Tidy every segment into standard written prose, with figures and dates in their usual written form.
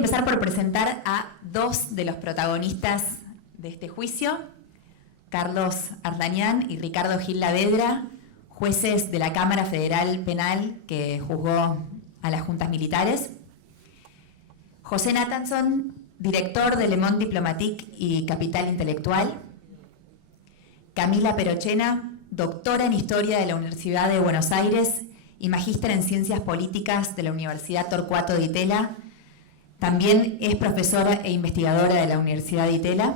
empezar por presentar a dos de los protagonistas de este juicio, Carlos Ardañán y Ricardo Gil Lavedra, jueces de la Cámara Federal Penal que juzgó a las juntas militares. José Nathanson, director de Le Monde Diplomatique y Capital Intelectual. Camila Perochena, doctora en Historia de la Universidad de Buenos Aires y magíster en Ciencias Políticas de la Universidad Torcuato Di Tella. También es profesora e investigadora de la Universidad Di Tella.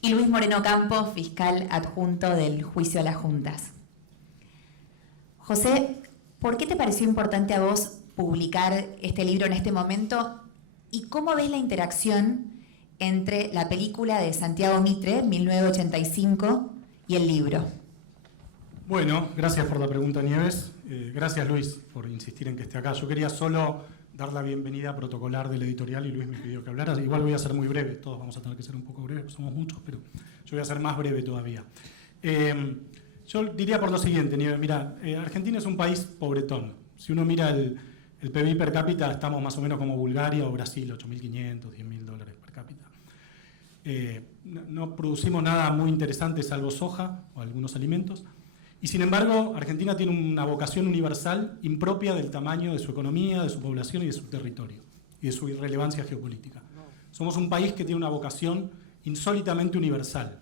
Y Luis Moreno Campo, fiscal adjunto del juicio a las juntas. José, ¿por qué te pareció importante a vos publicar este libro en este momento? ¿Y cómo ves la interacción entre la película de Santiago Mitre, 1985, y el libro? Bueno, gracias por la pregunta, Nieves. Gracias, Luis, por insistir en que esté acá. Yo quería solo dar la bienvenida protocolar del editorial y Luis me pidió que hablara. Igual voy a ser muy breve, todos vamos a tener que ser un poco breves, somos muchos, pero yo voy a ser más breve todavía. Yo diría por lo siguiente, Nieves, mira, Argentina es un país pobretón. Si uno mira el PBI per cápita, estamos más o menos como Bulgaria o Brasil, 8.500, $10.000 per cápita. No producimos nada muy interesante salvo soja o algunos alimentos. Y sin embargo, Argentina tiene una vocación universal impropia del tamaño de su economía, de su población y de su territorio, y de su irrelevancia geopolítica. Somos un país que tiene una vocación insólitamente universal.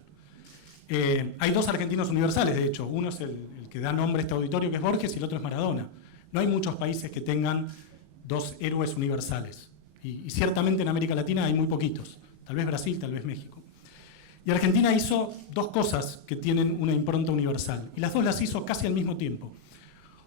Hay dos argentinos universales, de hecho. Uno es el que da nombre a este auditorio, que es Borges, y el otro es Maradona. No hay muchos países que tengan dos héroes universales. Y ciertamente en América Latina hay muy poquitos. Tal vez Brasil, tal vez México. Y Argentina hizo dos cosas que tienen una impronta universal, y las dos las hizo casi al mismo tiempo.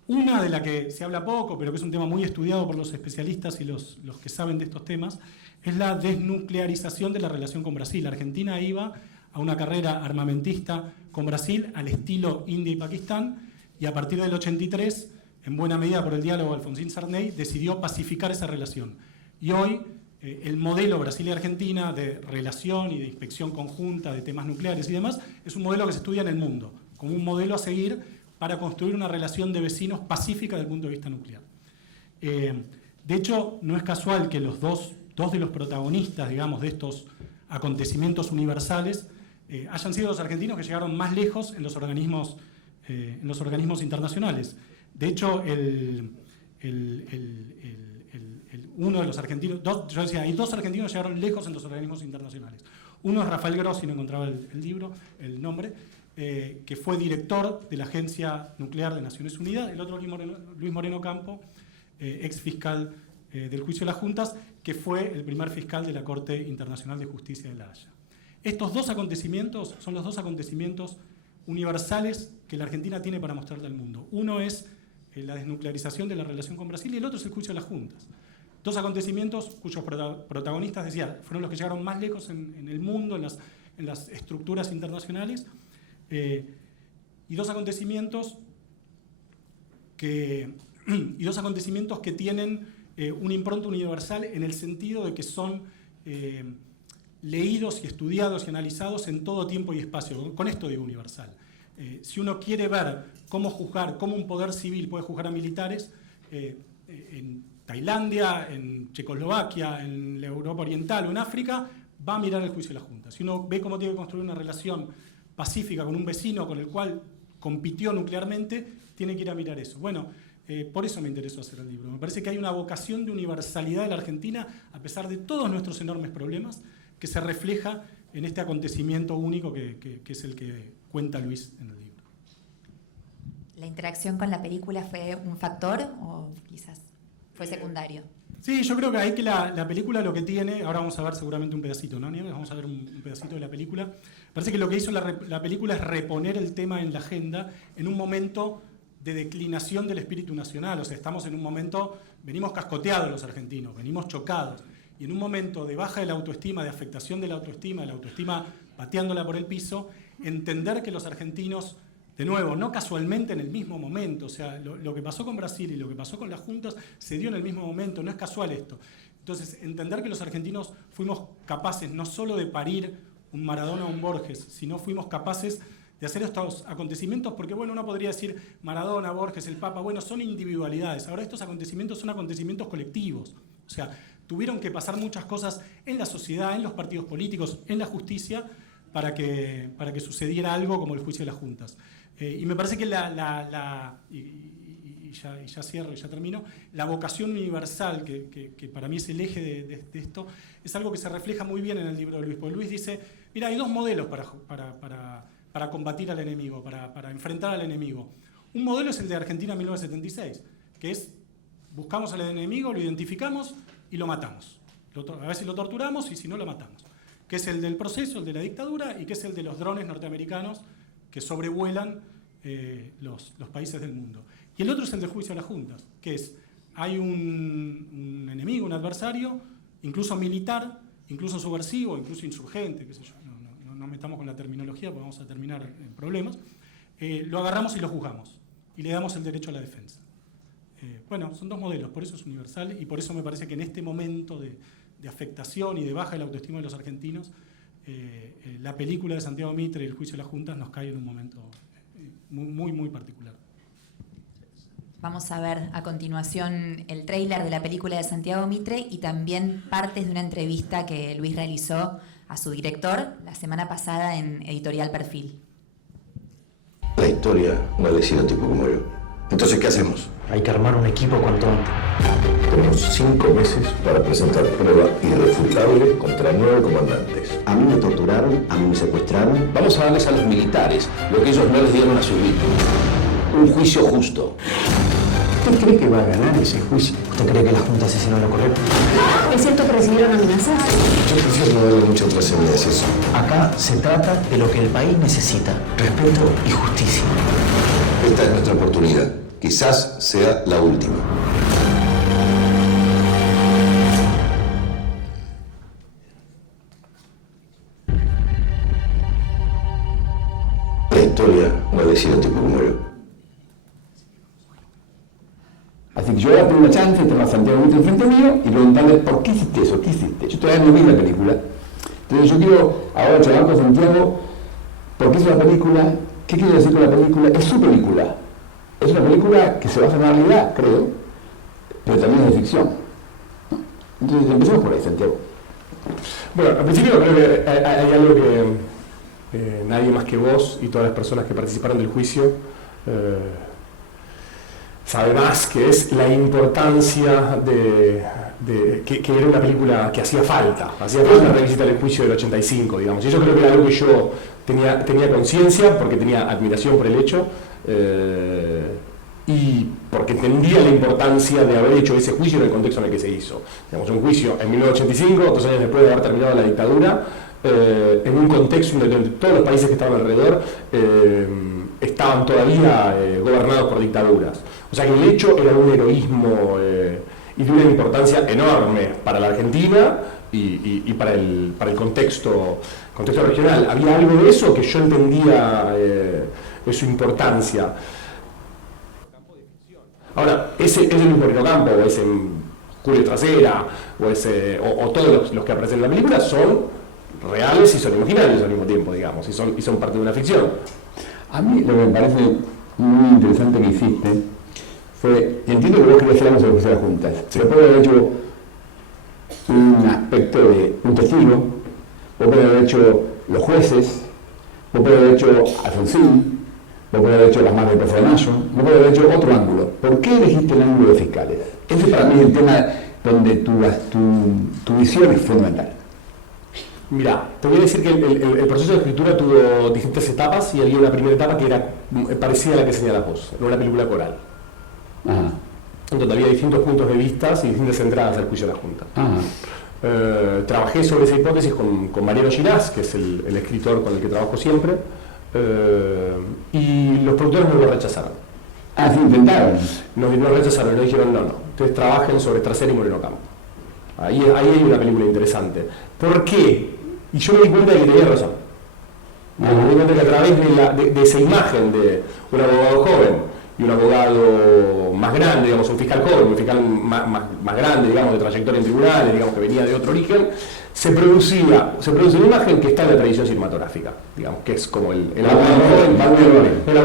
Una de la que se habla poco, pero que es un tema muy estudiado por los especialistas y los que saben de estos temas, es la desnuclearización de la relación con Brasil. Argentina iba a una carrera armamentista con Brasil al estilo India y Pakistán, y a partir del 83, en buena medida por el diálogo de Alfonsín Sarney, decidió pacificar esa relación. Y hoy el modelo Brasil y Argentina de relación y de inspección conjunta de temas nucleares y demás es un modelo que se estudia en el mundo, como un modelo a seguir para construir una relación de vecinos pacífica desde el punto de vista nuclear. De hecho, no es casual que los dos de los protagonistas, digamos, de estos acontecimientos universales hayan sido los argentinos que llegaron más lejos en los organismos internacionales. De hecho, uno de los argentinos, yo decía, hay dos argentinos que llegaron lejos en los organismos internacionales. Uno es Rafael Grossi, no encontraba el nombre, que fue director de la Agencia Nuclear de Naciones Unidas. El otro, Luis Moreno Campo, ex fiscal del juicio de las juntas, que fue el primer fiscal de la Corte Internacional de Justicia de La Haya. Estos dos acontecimientos son los dos acontecimientos universales que la Argentina tiene para mostrarle al mundo. Uno es la desnuclearización de la relación con Brasil y el otro es el juicio de las juntas. Dos acontecimientos cuyos protagonistas, decía, fueron los que llegaron más lejos en el mundo, en las estructuras internacionales, y dos acontecimientos que tienen una impronta universal en el sentido de que son leídos y estudiados y analizados en todo tiempo y espacio. Con esto digo universal. Si uno quiere ver cómo juzgar, cómo un poder civil puede juzgar a militares, en Tailandia, en Checoslovaquia, en la Europa Oriental o en África, va a mirar el juicio de las juntas. Si uno ve cómo tiene que construir una relación pacífica con un vecino con el cual compitió nuclearmente, tiene que ir a mirar eso. Bueno, por eso me interesó hacer el libro. Me parece que hay una vocación de universalidad de la Argentina, a pesar de todos nuestros enormes problemas, que se refleja en este acontecimiento único que es el que cuenta Luis en el libro. ¿La interacción con la película fue un factor o quizás fue secundario? Sí, yo creo que ahí que la película lo que tiene, ahora vamos a ver seguramente un pedacito, ¿no, Nieves? Vamos a ver un pedacito de la película. Parece que lo que hizo la película es reponer el tema en la agenda en un momento de declinación del espíritu nacional. O sea, estamos en un momento, venimos cascoteados los argentinos, venimos chocados. Y en un momento de baja de la autoestima, de afectación de la autoestima pateándola por el piso, entender que los argentinos, de nuevo, no casualmente en el mismo momento, o sea, lo que pasó con Brasil y lo que pasó con las juntas se dio en el mismo momento, no es casual esto. Entonces, entender que los argentinos fuimos capaces no solo de parir un Maradona o un Borges, sino fuimos capaces de hacer estos acontecimientos, porque bueno, uno podría decir Maradona, Borges, el Papa, bueno, son individualidades. Ahora estos acontecimientos son acontecimientos colectivos. O sea, Tuvieron que pasar muchas cosas en la sociedad, en los partidos políticos, en la justicia, para que sucediera algo como el juicio de las juntas. Y me parece que ya cierro y ya termino, la vocación universal, que para mí es el eje de esto, es algo que se refleja muy bien en el libro de Luis, porque Luis dice, mira, hay dos modelos para combatir al enemigo, para enfrentar al enemigo. Un modelo es el de Argentina en 1976, que es, buscamos al enemigo, lo identificamos y lo matamos. A veces lo torturamos y si no lo matamos. Que es el del proceso, el de la dictadura, y que es el de los drones norteamericanos que sobrevuelan los países del mundo. Y el otro es el del juicio a las juntas, que es, hay un enemigo, un adversario, incluso militar, incluso subversivo, incluso insurgente, qué sé yo, no metamos con la terminología porque vamos a terminar en problemas, lo agarramos y lo juzgamos, y le damos el derecho a la defensa. Bueno, son dos modelos, por eso es universal, y por eso me parece que en este momento de afectación y de baja de la autoestima de los argentinos, la película de Santiago Mitre y el juicio de las juntas nos cae en un momento muy particular. Vamos a ver a continuación el tráiler de la película de Santiago Mitre y también partes de una entrevista que Luis realizó a su director la semana pasada en Editorial Perfil. La historia no ha elegido tipo como yo. Entonces, ¿qué hacemos? Hay que armar un equipo cuanto antes. Tenemos 5 meses para presentar prueba irrefutable contra 9 comandantes. A mí me torturaron, a mí me secuestraron. Vamos a darles a los militares lo que ellos no les dieron a sus víctimas. Un juicio justo. ¿Usted cree que va a ganar ese juicio? ¿Usted cree que la Junta hicieron lo correcto? ¿Es cierto que recibieron amenazas? Yo prefiero no darle mucha trascendencia a eso. Acá se trata de lo que el país necesita: respeto y justicia. Esta es nuestra oportunidad. Quizás sea la última. La historia no ha elegido tipo como yo. Así que yo voy a tener una chance de tener a Santiago Mitre enfrente mío y preguntarle ¿por qué hiciste eso? ¿Qué hiciste? Yo todavía no vi la película. Entonces yo quiero ahora charlar con Santiago por qué hizo la película, qué quiere decir con la película. Es su película. Es una película que se basa en la realidad, creo, pero también es de ficción. Entonces empecemos por ahí, Santiago. Bueno, al principio creo que hay algo que nadie más que vos y todas las personas que participaron del juicio sabe más, que es la importancia que era una película que hacía falta revisitar el juicio del 85, digamos. Y yo creo que era algo que yo tenía conciencia, porque tenía admiración por el hecho, y porque entendía la importancia de haber hecho ese juicio en el contexto en el que se hizo. Digamos, un juicio en 1985, 2 años después de haber terminado la dictadura, en un contexto donde todos los países que estaban alrededor estaban todavía gobernados por dictaduras. O sea que el hecho era un heroísmo y de una importancia enorme para la Argentina y para el contexto regional. Había algo de eso que yo entendía de su importancia. Ahora, ese Luis Moreno Campo, o ese Julio Trasera, o todos los que aparecen en la película son reales y son imaginarios al mismo tiempo, digamos, y son parte de una ficción. A mí lo que me parece muy interesante que hiciste fue, entiendo que vos querías hacer algo sobre el juicio de las juntas, pero puede haber hecho un aspecto de un testigo, vos puede haber hecho los jueces, vos puede haber hecho Alfonsín, vos puede haber hecho las madres de Plaza de Mayo, vos puede haber hecho otro ángulo. ¿Por qué elegiste el ángulo de fiscales? Ese para mí es el tema donde tu visión es fundamental. Mirá, te voy a decir que el proceso de escritura tuvo distintas etapas y había una primera etapa que era parecida a la que señalas vos, era una película coral. Ajá. En donde había distintos puntos de vista y distintas entradas al juicio de la Junta. Trabajé sobre esa hipótesis con Mariano Giraz, que es el escritor con el que trabajo siempre, y los productores nos lo rechazaron. Ah, sí, intentaron. Nos rechazaron y nos dijeron no. Ustedes trabajen sobre Trasera y Moreno Campo. Ahí hay una película interesante. ¿Por qué? Y yo me di cuenta de que tenía razón. Me di cuenta que a través de esa imagen de un abogado joven y un abogado más grande, digamos, un fiscal joven, un fiscal más grande, digamos, de trayectoria en tribunales, digamos, que venía de otro origen, se produce una imagen que está en la tradición cinematográfica, digamos, que es como el abogado joven, y el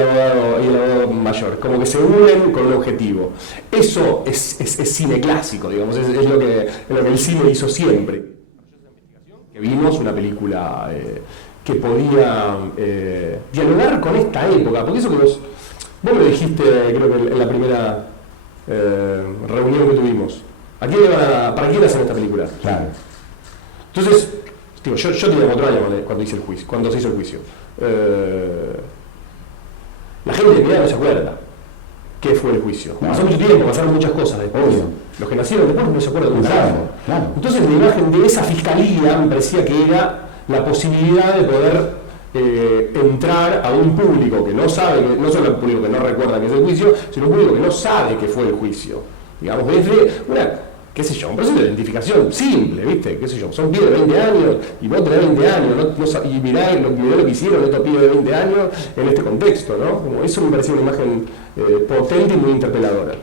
abogado mayor mayor, como que se unen con un objetivo. Eso es cine clásico, digamos, es lo que el cine hizo siempre. Que vimos una película que podía dialogar con esta época, porque eso que vos me lo dijiste, creo que en la primera reunión que tuvimos. ¿Para quién hacen esta película? Claro. Entonces, digo, yo tenía 4 años cuando se hizo el juicio. La gente de mi edad no se acuerda qué fue el juicio. Pasó mucho tiempo, pasaron muchas cosas después. Obvio. Los que nacieron después no se acuerdan de un carajo. Claro. Entonces la imagen de esa fiscalía me parecía que era la posibilidad de poder entrar a un público que no sabe, no solo un público que no recuerda que es el juicio, sino un público que no sabe qué fue el juicio. Digamos, desde un proceso de identificación simple, ¿viste? ¿Qué sé yo? Son pibes de 20 años y vos tenés 20 años, y mirá lo que hicieron estos pibes de 20 años en este contexto, ¿no? Como eso me parecía una imagen potente y muy interpeladora.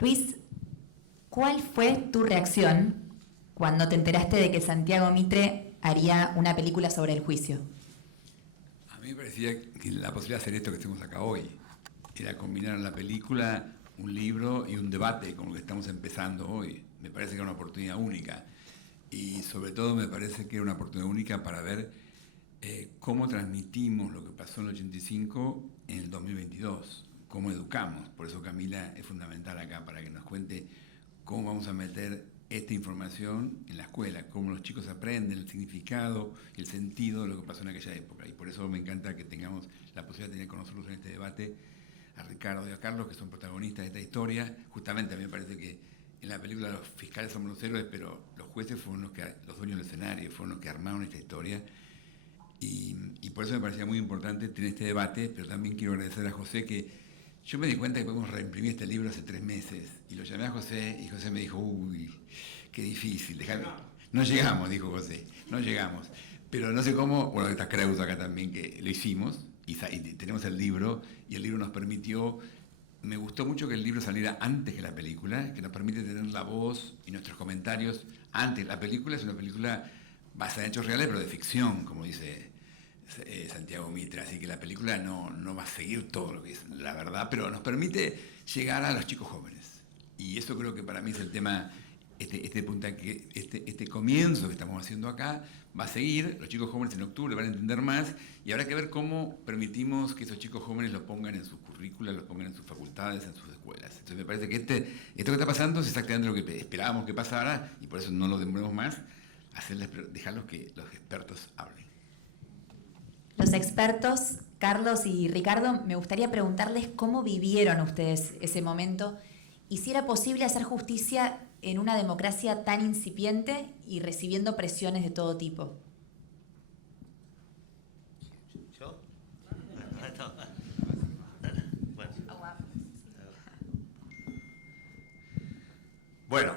Luis, ¿cuál fue tu reacción cuando te enteraste de que Santiago Mitre haría una película sobre el juicio? A mí me parecía que la posibilidad de hacer esto que estamos acá hoy era combinar en la película un libro y un debate como el que estamos empezando hoy. Me parece que era una oportunidad única y sobre todo me parece que era una oportunidad única para ver cómo transmitimos lo que pasó en el 85 en el 2022, cómo educamos. Por eso Camila es fundamental acá para que nos cuente cómo vamos a meter esta información en la escuela, cómo los chicos aprenden el significado y el sentido de lo que pasó en aquella época. Y por eso me encanta que tengamos la posibilidad de tener con nosotros en este debate a Ricardo y a Carlos, que son protagonistas de esta historia. Justamente a mí me parece que en la película los fiscales son los héroes, pero los jueces fueron los dueños del escenario, fueron los que armaron esta historia. Y por eso me parecía muy importante tener este debate, pero también quiero agradecer a José que yo me di cuenta que podemos reimprimir este libro hace 3 meses y lo llamé a José y José me dijo, uy, qué difícil, déjame. No llegamos, dijo José, no llegamos. Pero no sé cómo, bueno, está Creus acá también que lo hicimos y tenemos el libro y el libro nos permitió, me gustó mucho que el libro saliera antes que la película, que nos permite tener la voz y nuestros comentarios antes. La película es una película basada en hechos reales, pero de ficción, como dice Santiago Mitre, así que la película no va a seguir todo lo que es la verdad, pero nos permite llegar a los chicos jóvenes. Y eso creo que para mí es el tema, este comienzo que estamos haciendo acá, va a seguir, los chicos jóvenes en octubre van a entender más, y habrá que ver cómo permitimos que esos chicos jóvenes lo pongan en sus currículas, lo pongan en sus facultades, en sus escuelas. Entonces me parece que esto que está pasando es exactamente lo que esperábamos que pasara, y por eso no lo demoremos más, dejarlos que los expertos hablen. Los expertos, Carlos y Ricardo, me gustaría preguntarles cómo vivieron ustedes ese momento y si era posible hacer justicia en una democracia tan incipiente y recibiendo presiones de todo tipo. ¿Yo? Bueno,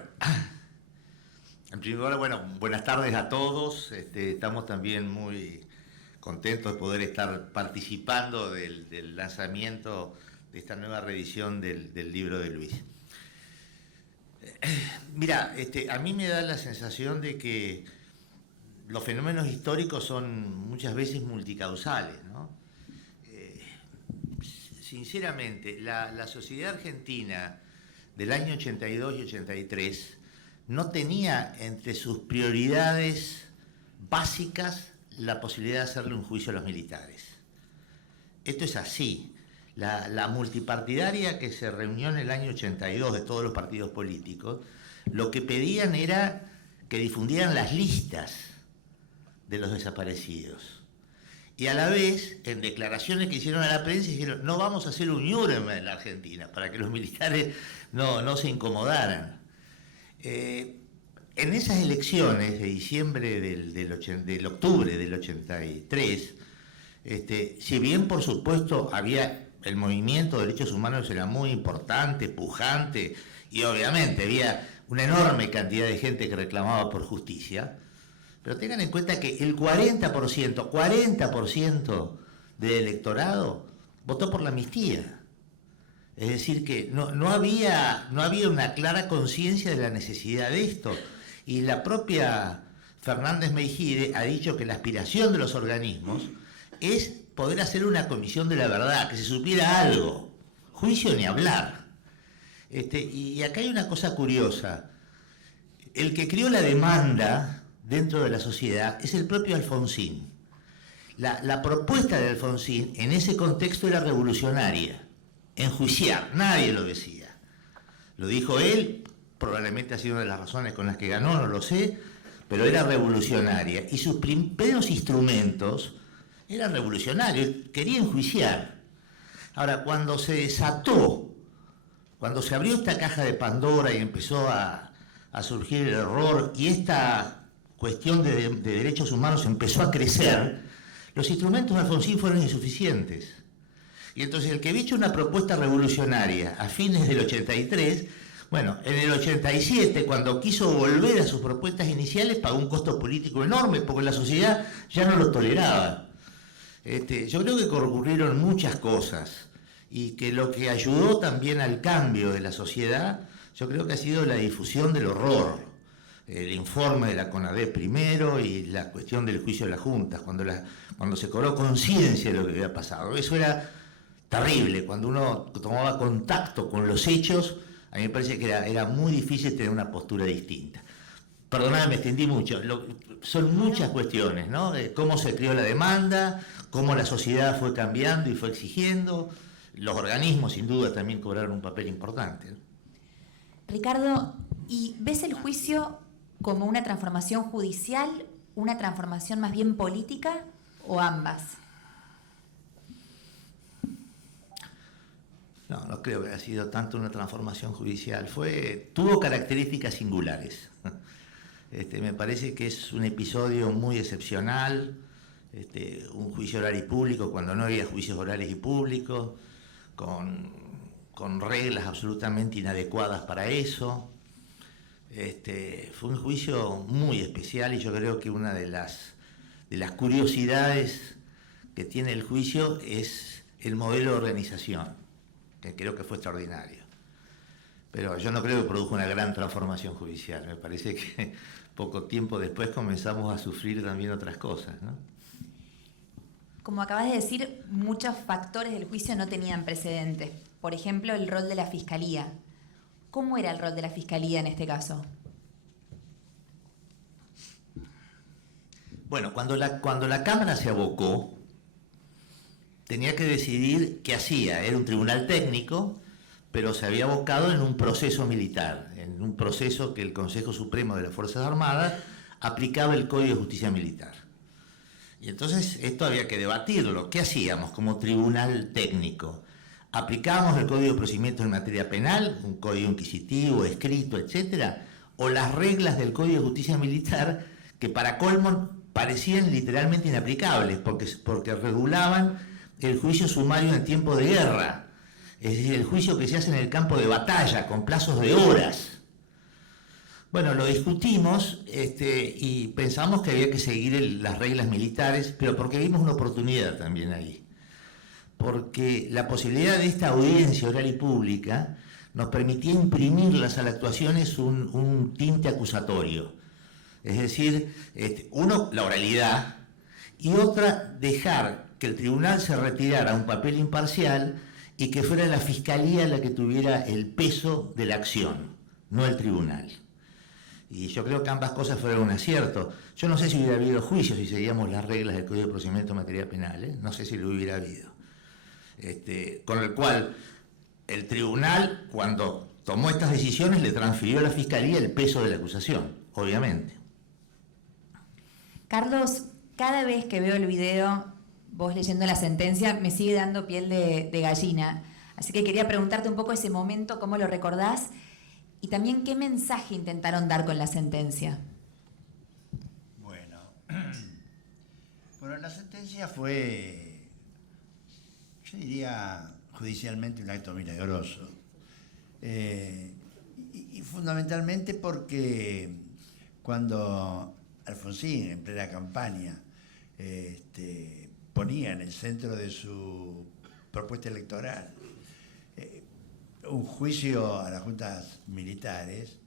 en primer lugar, buenas tardes a todos. Estamos también muy contentos de poder estar participando del lanzamiento de esta nueva reedición del libro de Luis. Mira, a mí me da la sensación de que los fenómenos históricos son muchas veces multicausales, ¿no? Sinceramente, la sociedad argentina del año 82 y 83 no tenía entre sus prioridades básicas la posibilidad de hacerle un juicio a los militares. Esto es así. La multipartidaria que se reunió en el año 82 de todos los partidos políticos, lo que pedían era que difundieran las listas de los desaparecidos. Y a la vez, en declaraciones que hicieron a la prensa, dijeron, no vamos a hacer un Nuremberg en la Argentina, para que los militares no se incomodaran. En esas elecciones de diciembre del octubre del 83, si bien por supuesto había el movimiento de derechos humanos era muy importante, pujante, y obviamente había una enorme cantidad de gente que reclamaba por justicia, pero tengan en cuenta que el 40% del electorado votó por la amnistía. Es decir, que no había una clara conciencia de la necesidad de esto. Y la propia Fernández Meijide ha dicho que la aspiración de los organismos es poder hacer una comisión de la verdad, que se supiera algo. Juicio ni hablar. Y acá hay una cosa curiosa. El que creó la demanda dentro de la sociedad es el propio Alfonsín. La propuesta de Alfonsín en ese contexto era revolucionaria. Enjuiciar, nadie lo decía. Lo dijo él, probablemente ha sido una de las razones con las que ganó, no lo sé, pero era revolucionaria. Y sus primeros instrumentos eran revolucionarios, quería enjuiciar. Ahora, cuando se desató, cuando se abrió esta caja de Pandora y empezó a surgir el error y esta cuestión de derechos humanos empezó a crecer, los instrumentos de Alfonsín fueron insuficientes. Y entonces el que había hecho una propuesta revolucionaria a fines del 83, bueno, en el 87, cuando quiso volver a sus propuestas iniciales, pagó un costo político enorme porque la sociedad ya no lo toleraba. Yo creo que ocurrieron muchas cosas y que lo que ayudó también al cambio de la sociedad, yo creo que ha sido la difusión del horror. El informe de la CONADEP primero y la cuestión del juicio de las juntas, cuando se cobró conciencia de lo que había pasado. Eso era terrible, cuando uno tomaba contacto con los hechos, a mí me parece que era muy difícil tener una postura distinta. Perdóname, me extendí mucho. Son muchas cuestiones, ¿no? De cómo se creó la demanda, cómo la sociedad fue cambiando y fue exigiendo. Los organismos, sin duda, también cobraron un papel importante, ¿no? Ricardo, ¿y ves el juicio como una transformación judicial, una transformación más bien política o ambas? No creo que haya sido tanto una transformación judicial. Tuvo características singulares. Me parece que es un episodio muy excepcional, un juicio oral y público cuando no había juicios orales y públicos, con reglas absolutamente inadecuadas para eso. Fue un juicio muy especial y yo creo que una de las curiosidades que tiene el juicio es el modelo de organización, que creo que fue extraordinario. Pero yo no creo que produjo una gran transformación judicial. Me parece que poco tiempo después comenzamos a sufrir también otras cosas, ¿no? Como acabas de decir, muchos factores del juicio no tenían precedentes. Por ejemplo, el rol de la Fiscalía. ¿Cómo era el rol de la Fiscalía en este caso? Bueno, cuando la Cámara se abocó, tenía que decidir qué hacía. Era un tribunal técnico, pero se había abocado en un proceso militar, en un proceso que el Consejo Supremo de las Fuerzas Armadas aplicaba el Código de Justicia Militar. Y entonces esto había que debatirlo. ¿Qué hacíamos como tribunal técnico? ¿Aplicábamos el Código de Procedimientos en materia penal, un código inquisitivo, escrito, etcétera? ¿O las reglas del Código de Justicia Militar que para colmo parecían literalmente inaplicables porque regulaban el juicio sumario en tiempo de guerra? Es decir, el juicio que se hace en el campo de batalla, con plazos de horas. Bueno, lo discutimos y pensamos que había que seguir las reglas militares, pero porque vimos una oportunidad también ahí. Porque la posibilidad de esta audiencia oral y pública nos permitía imprimirlas a las actuaciones un tinte acusatorio. Es decir, uno, la oralidad, y otra, dejar que el tribunal se retirara a un papel imparcial y que fuera la Fiscalía la que tuviera el peso de la acción, no el tribunal. Y yo creo que ambas cosas fueron un acierto. Yo no sé si hubiera habido juicio si seguíamos las reglas del Código de Procedimiento en materia penal, no sé si lo hubiera habido. Con el cual el tribunal, cuando tomó estas decisiones, le transfirió a la Fiscalía el peso de la acusación, obviamente. Carlos, cada vez que veo el video, vos leyendo la sentencia, me sigue dando piel de gallina. Así que quería preguntarte un poco ese momento, cómo lo recordás, y también qué mensaje intentaron dar con la sentencia. Bueno, la sentencia fue, yo diría judicialmente, un acto milagroso. Y fundamentalmente porque cuando Alfonsín, en plena campaña, ponía en el centro de su propuesta electoral un juicio a las juntas militares,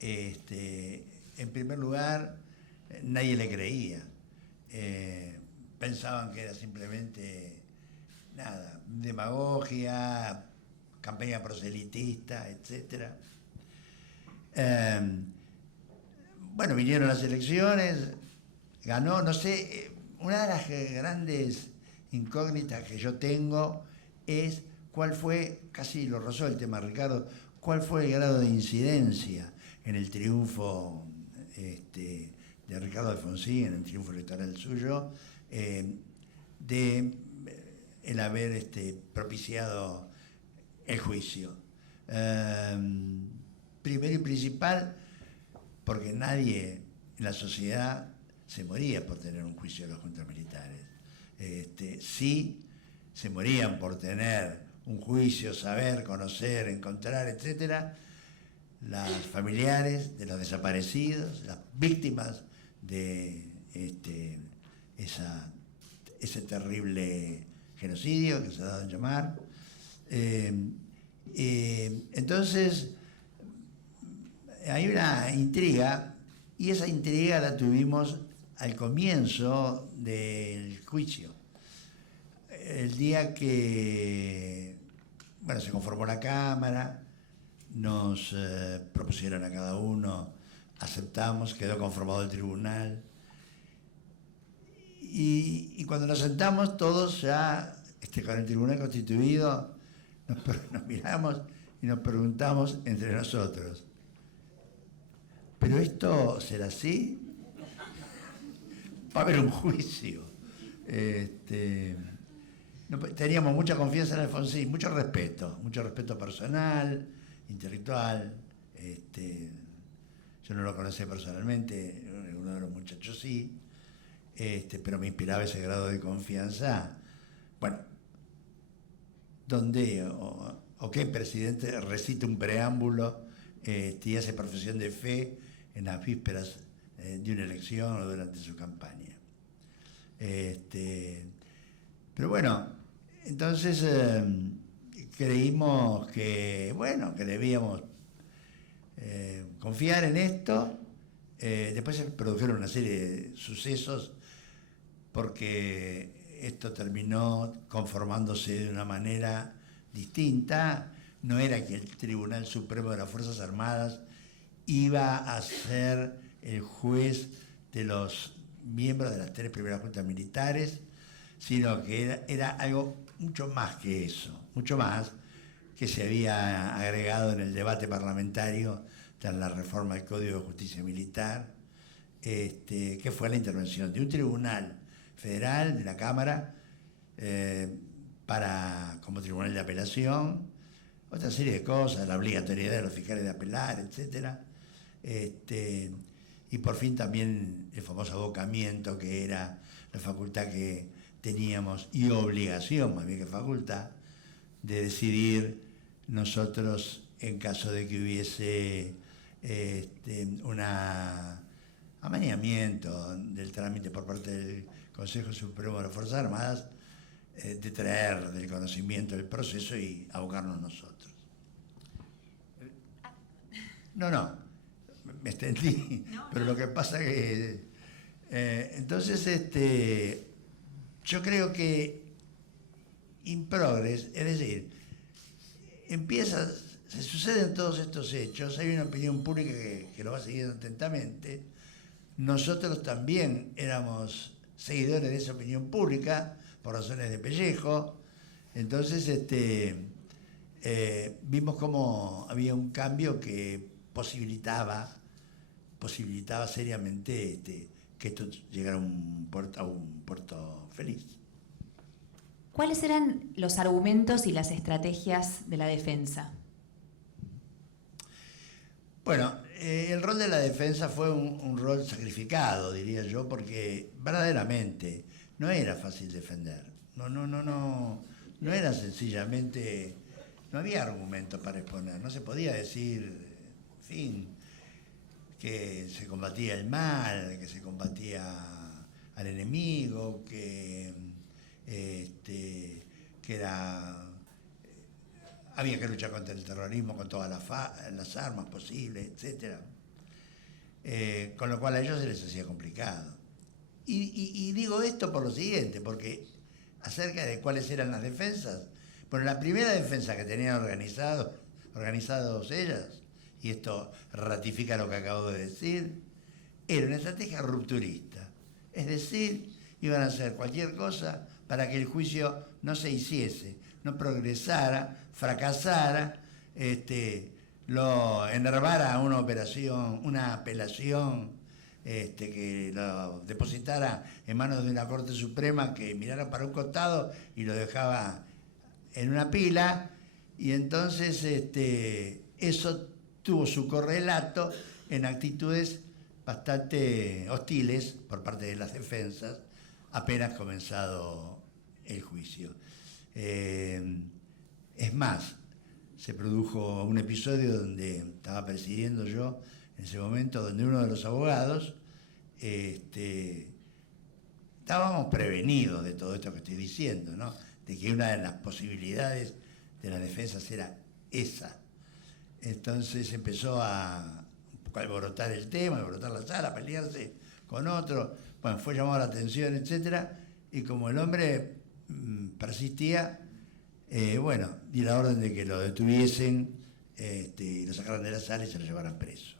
en primer lugar, nadie le creía. Pensaban que era simplemente, nada, demagogia, campaña proselitista, etc. Bueno, vinieron las elecciones, ganó, no sé, una de las grandes incógnitas que yo tengo es cuál fue, casi lo rozó el tema Ricardo, cuál fue el grado de incidencia en el triunfo de Ricardo Alfonsín, en el triunfo electoral suyo, de el haber propiciado el juicio. Primero y principal, porque nadie en la sociedad se moría por tener un juicio de las juntas militares. Sí se morían por tener un juicio, saber, conocer, encontrar, etcétera, las familiares de los desaparecidos, las víctimas de ese terrible genocidio que se ha dado en llamar. Entonces, hay una intriga, y esa intriga la tuvimos al comienzo del juicio. El día que se conformó la Cámara, nos propusieron a cada uno, aceptamos, quedó conformado el tribunal, y cuando nos sentamos todos ya con el tribunal constituido, nos miramos y nos preguntamos entre nosotros, ¿pero esto será así? Va a haber un juicio. Teníamos mucha confianza en Alfonsín, mucho respeto personal, intelectual. Yo no lo conocía personalmente, uno de los muchachos sí, pero me inspiraba ese grado de confianza. Bueno, donde o qué presidente recita un preámbulo y hace profesión de fe en las vísperas de una elección o durante su campaña. Pero bueno, entonces creímos que debíamos confiar en esto. Después se produjeron una serie de sucesos porque esto terminó conformándose de una manera distinta. No era que el Tribunal Supremo de las Fuerzas Armadas iba a ser el juez de los miembros de las 3 primeras juntas militares, sino que era algo mucho más que eso, mucho más, que se había agregado en el debate parlamentario tras la reforma del Código de Justicia Militar, que fue la intervención de un tribunal federal, de la Cámara, como tribunal de apelación, otra serie de cosas, la obligatoriedad de los fiscales de apelar, etc. Y por fin también el famoso abocamiento, que era la facultad que teníamos, y obligación más bien que facultad, de decidir nosotros en caso de que hubiese un amañamiento del trámite por parte del Consejo Supremo de las Fuerzas Armadas, de traer del conocimiento del proceso y abocarnos nosotros. No, me extendí, pero lo que pasa que entonces yo creo que in progress, es decir, se suceden todos estos hechos, hay una opinión pública que lo va siguiendo atentamente. Nosotros también éramos seguidores de esa opinión pública por razones de pellejo. Entonces vimos cómo había un cambio que posibilitaba seriamente que esto llegara a un puerto feliz. ¿Cuáles eran los argumentos y las estrategias de la defensa? Bueno, el rol de la defensa fue un rol sacrificado, diría yo, porque verdaderamente no era fácil defender. No era sencillamente, no había argumentos para exponer, no se podía decir, en fin, que se combatía el mal, que se combatía al enemigo, que era había que luchar contra el terrorismo con todas las armas posibles, etc. Con lo cual a ellos se les hacía complicado. Y digo esto por lo siguiente, porque acerca de cuáles eran las defensas, bueno, la primera defensa que tenían organizados ellas, y esto ratifica lo que acabo de decir, era una estrategia rupturista. Es decir, iban a hacer cualquier cosa para que el juicio no se hiciese, no progresara, fracasara, lo enervara a una apelación que lo depositara en manos de una Corte Suprema que mirara para un costado y lo dejaba en una pila, y entonces eso tuvo su correlato en actitudes bastante hostiles por parte de las defensas apenas comenzado el juicio. Es más, se produjo un episodio donde estaba presidiendo yo en ese momento, donde uno de los abogados, estábamos prevenidos de todo esto que estoy diciendo, ¿no? De que una de las posibilidades de las defensas era esa. Entonces empezó a alborotar el tema, alborotar la sala, a pelearse con otro. Bueno, fue llamado la atención, etcétera, y como el hombre persistía, di la orden de que lo detuviesen, y lo sacaran de la sala y se lo llevaran preso.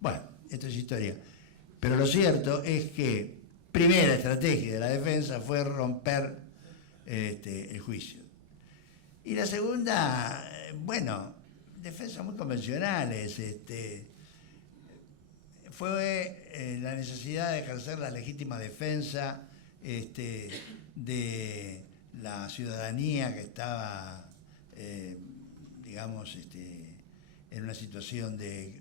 Bueno, esto es historia. Pero lo cierto es que primera estrategia de la defensa fue romper el juicio. Y la segunda, defensas muy convencionales, fue la necesidad de ejercer la legítima defensa de la ciudadanía que estaba, en una situación de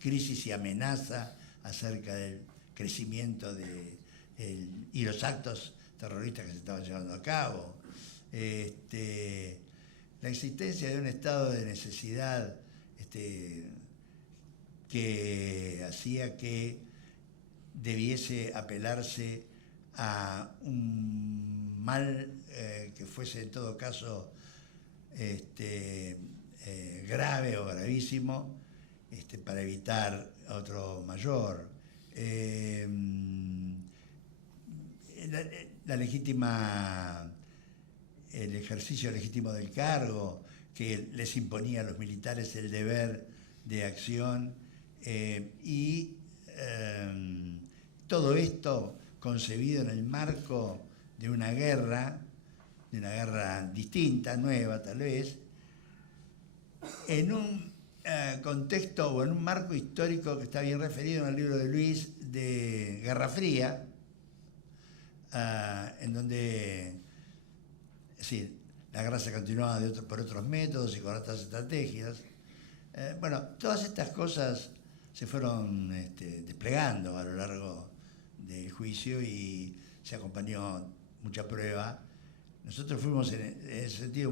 crisis y amenaza acerca del crecimiento y los actos terroristas que se estaban llevando a cabo. La existencia de un estado de necesidad que hacía que debiese apelarse a un mal que fuese en todo caso grave o gravísimo, para evitar otro mayor. El ejercicio legítimo del cargo que les imponía a los militares el deber de acción, y todo esto concebido en el marco de una guerra distinta, nueva tal vez, en un contexto o en un marco histórico que está bien referido en el libro de Luis de Guerra Fría, en donde la guerra se continuaba por otros métodos y con otras estrategias. Todas estas cosas se fueron desplegando a lo largo del juicio y se acompañó mucha prueba. Nosotros fuimos en ese sentido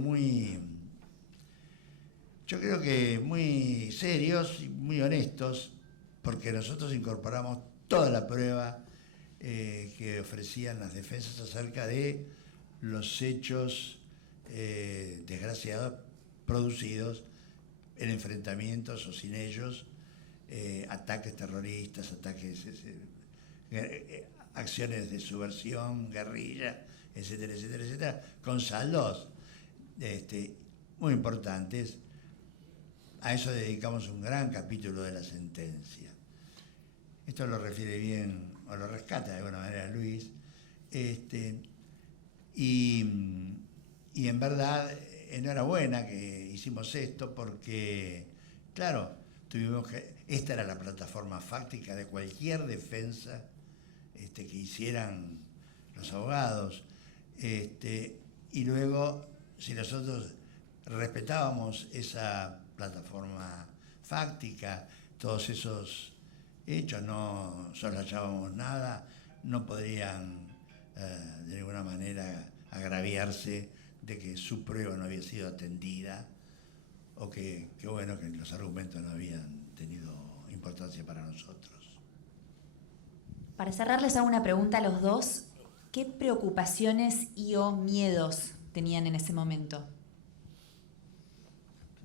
yo creo que muy serios y muy honestos, porque nosotros incorporamos toda la prueba que ofrecían las defensas acerca de los hechos desgraciados producidos en enfrentamientos o sin ellos, ataques terroristas, acciones de subversión, guerrilla, etcétera, etcétera, etcétera, con saldos muy importantes. A eso dedicamos un gran capítulo de la sentencia. Esto lo refiere bien, o lo rescata de alguna manera Luis, y en verdad, enhorabuena que hicimos esto, porque, claro, esta era la plataforma fáctica de cualquier defensa que hicieran los abogados, y luego, si nosotros respetábamos esa plataforma fáctica, todos esos hechos, no soslayábamos nada, no podrían de ninguna manera agraviarse de que su prueba no había sido atendida, o que los argumentos no habían tenido importancia para nosotros. Para cerrar, les hago una pregunta a los dos. ¿Qué preocupaciones y o miedos tenían en ese momento?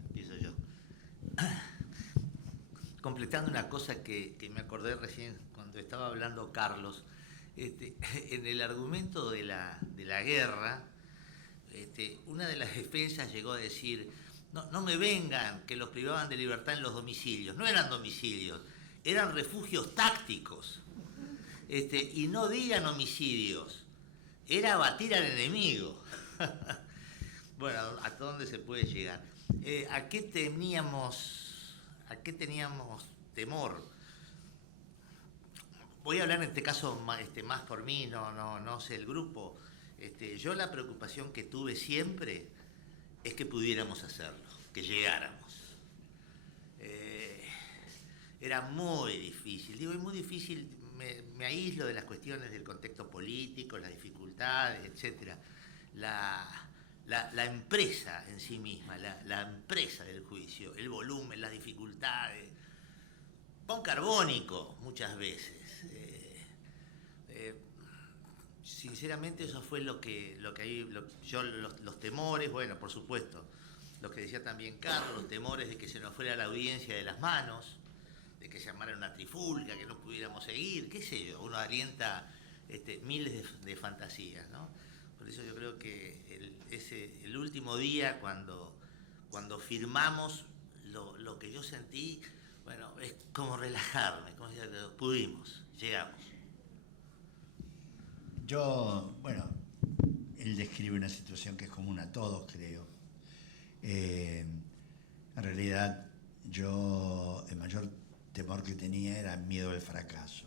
Empiezo yo. Completando una cosa que me acordé recién cuando estaba hablando Carlos, en el argumento de la guerra, una de las defensas llegó a decir: no me vengan que los privaban de libertad en los domicilios. No eran domicilios, eran refugios tácticos. Y no digan homicidios, era abatir al enemigo. Bueno, ¿hasta dónde se puede llegar? ¿A qué teníamos temor? Voy a hablar en este caso más por mí, no sé el grupo. Yo la preocupación que tuve siempre es que pudiéramos hacerlo, que llegáramos. Era muy difícil, es muy difícil, me aíslo de las cuestiones del contexto político, las dificultades, etc. La empresa en sí misma, la empresa del juicio, el volumen, las dificultades, pon carbónico muchas veces. Sinceramente eso fue los temores, bueno, por supuesto, lo que decía también Carlos, los temores de que se nos fuera la audiencia de las manos, de que se llamara una trifulca, que no pudiéramos seguir, qué sé yo, uno alienta miles de fantasías, ¿no? Por eso yo creo que el último día cuando firmamos lo que yo sentí, bueno, es como relajarme, como decía, pudimos, llegamos. Él describe una situación que es común a todos, creo. En realidad, yo el mayor temor que tenía era miedo al fracaso.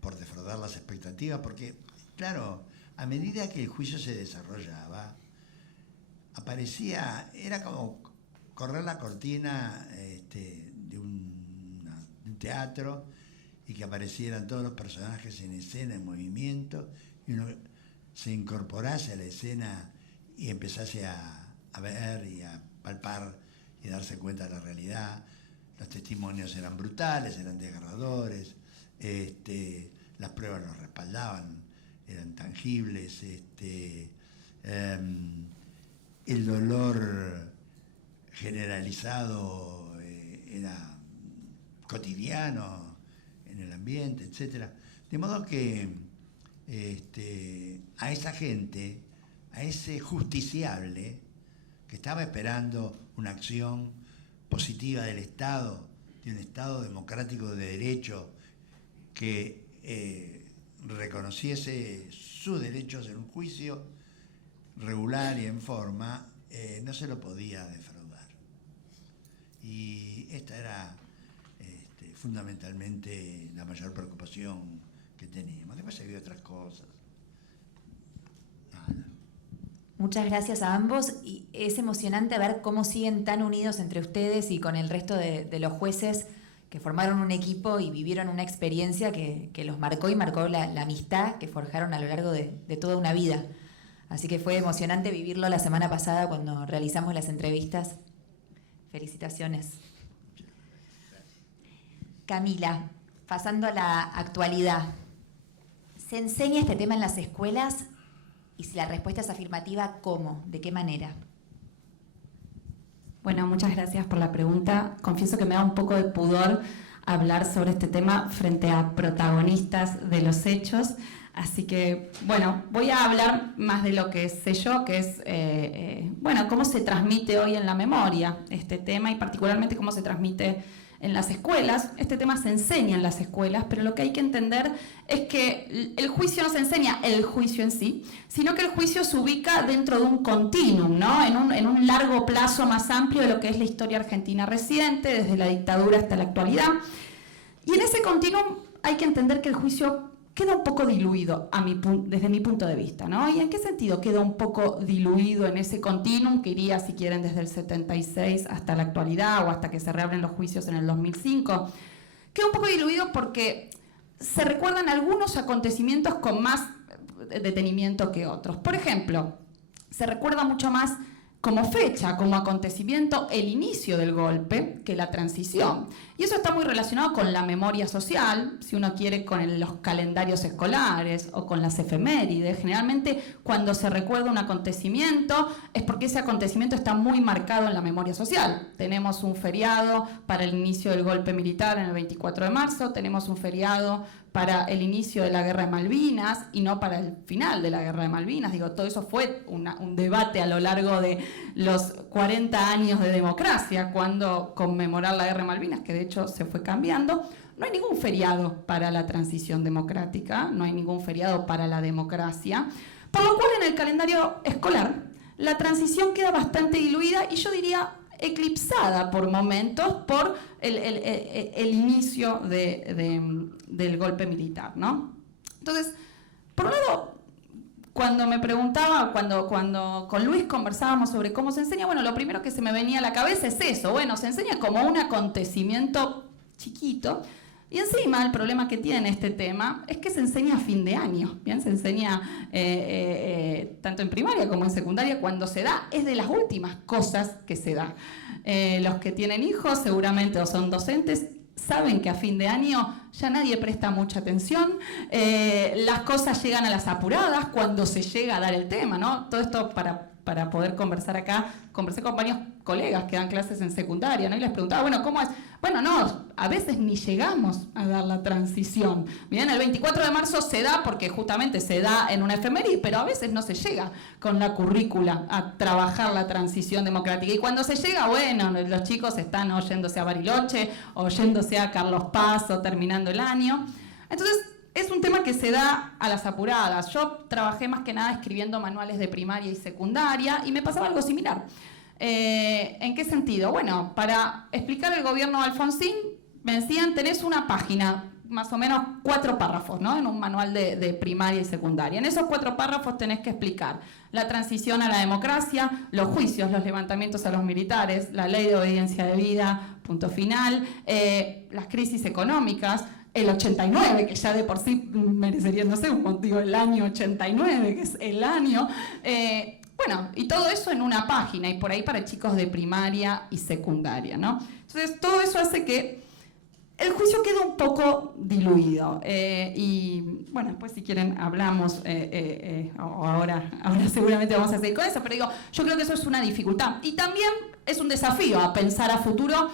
Por defraudar las expectativas, porque, claro, a medida que el juicio se desarrollaba, era como correr la cortina de un teatro y que aparecieran todos los personajes en escena, en movimiento, y uno se incorporase a la escena y empezase a ver y a palpar y darse cuenta de la realidad. Los testimonios eran brutales, eran desgarradores, las pruebas los respaldaban, eran tangibles, el dolor generalizado era cotidiano en el ambiente, etc. De modo que a esa gente, a ese justiciable que estaba esperando una acción positiva del Estado, de un Estado democrático de derecho que reconociese sus derechos en un juicio regular y en forma, no se lo podía defraudar. Y esta era fundamentalmente la mayor preocupación que teníamos. Después había otras cosas. Muchas gracias a ambos, y es emocionante ver cómo siguen tan unidos entre ustedes y con el resto de los jueces que formaron un equipo y vivieron una experiencia que los marcó y marcó la amistad que forjaron a lo largo de toda una vida. Así que fue emocionante vivirlo la semana pasada cuando realizamos las entrevistas. Felicitaciones. Camila, pasando a la actualidad, ¿se enseña este tema en las escuelas? Y si la respuesta es afirmativa, ¿cómo? ¿De qué manera? Bueno, muchas gracias por la pregunta. Confieso que me da un poco de pudor hablar sobre este tema frente a protagonistas de los hechos. Así que, bueno, voy a hablar más de lo que sé yo, que es, cómo se transmite hoy en la memoria este tema y particularmente cómo se transmite en las escuelas. Este tema se enseña en las escuelas, pero lo que hay que entender es que el juicio no se enseña el juicio en sí, sino que el juicio se ubica dentro de un continuum, ¿no? En un largo plazo más amplio de lo que es la historia argentina reciente, desde la dictadura hasta la actualidad. Y en ese continuum hay que entender que el juicio queda un poco diluido desde mi punto de vista, ¿no? ¿Y en qué sentido queda un poco diluido en ese continuum que iría, si quieren, desde el 76 hasta la actualidad o hasta que se reabren los juicios en el 2005? Queda un poco diluido porque se recuerdan algunos acontecimientos con más detenimiento que otros. Por ejemplo, se recuerda mucho más como fecha, como acontecimiento, el inicio del golpe que la transición. Y Y eso está muy relacionado con la memoria social, si uno quiere, con los calendarios escolares o con las efemérides. Generalmente, cuando se recuerda un acontecimiento, es porque ese acontecimiento está muy marcado en la memoria social. Tenemos un feriado para el inicio del golpe militar en el 24 de marzo, tenemos un feriado para el inicio de la Guerra de Malvinas y no para el final de la Guerra de Malvinas. Digo, todo eso fue un debate a lo largo de los 40 años de democracia, cuando conmemorar la Guerra de Malvinas, que de hecho se fue cambiando. No hay ningún feriado para la transición democrática, no hay ningún feriado para la democracia, por lo cual en el calendario escolar la transición queda bastante diluida y yo diría eclipsada por momentos por el inicio del golpe militar, ¿no? Entonces, por un lado, cuando me preguntaba, cuando con Luis conversábamos sobre cómo se enseña, bueno, lo primero que se me venía a la cabeza es eso, bueno, se enseña como un acontecimiento chiquito. Y encima el problema que tiene este tema es que se enseña a fin de año, ¿bien? Se enseña tanto en primaria como en secundaria. Cuando se da, es de las últimas cosas que se da. Los que tienen hijos seguramente o son docentes saben que a fin de año ya nadie presta mucha atención, las cosas llegan a las apuradas cuando se llega a dar el tema, ¿no? Todo esto para poder conversar acá, conversé con varios colegas que dan clases en secundaria, ¿no? Y les preguntaba, bueno, ¿cómo es? Bueno, no, a veces ni llegamos a dar la transición. Bien, el 24 de marzo se da porque justamente se da en una efeméride, pero a veces no se llega con la currícula a trabajar la transición democrática. Y cuando se llega, bueno, los chicos están oyéndose a Bariloche, oyéndose a Carlos Paz o terminando el año. Entonces, es un tema que se da a las apuradas. Yo trabajé más que nada escribiendo manuales de primaria y secundaria y me pasaba algo similar. ¿En qué sentido? Bueno, para explicar el gobierno de Alfonsín, me decían, tenés una página, más o menos 4 párrafos, ¿no? En un manual de primaria y secundaria. En esos 4 párrafos tenés que explicar la transición a la democracia, los juicios, los levantamientos a los militares, la ley de obediencia debida, punto final, las crisis económicas, el 89, que ya de por sí merecería, no sé, un motivo, el año 89, que es el año. Bueno, y todo eso en una página, y por ahí para chicos de primaria y secundaria, ¿no? Entonces, todo eso hace que el juicio quede un poco diluido. Y, bueno, después si quieren hablamos, o ahora seguramente vamos a seguir con eso, pero digo, yo creo que eso es una dificultad. Y también es un desafío a pensar a futuro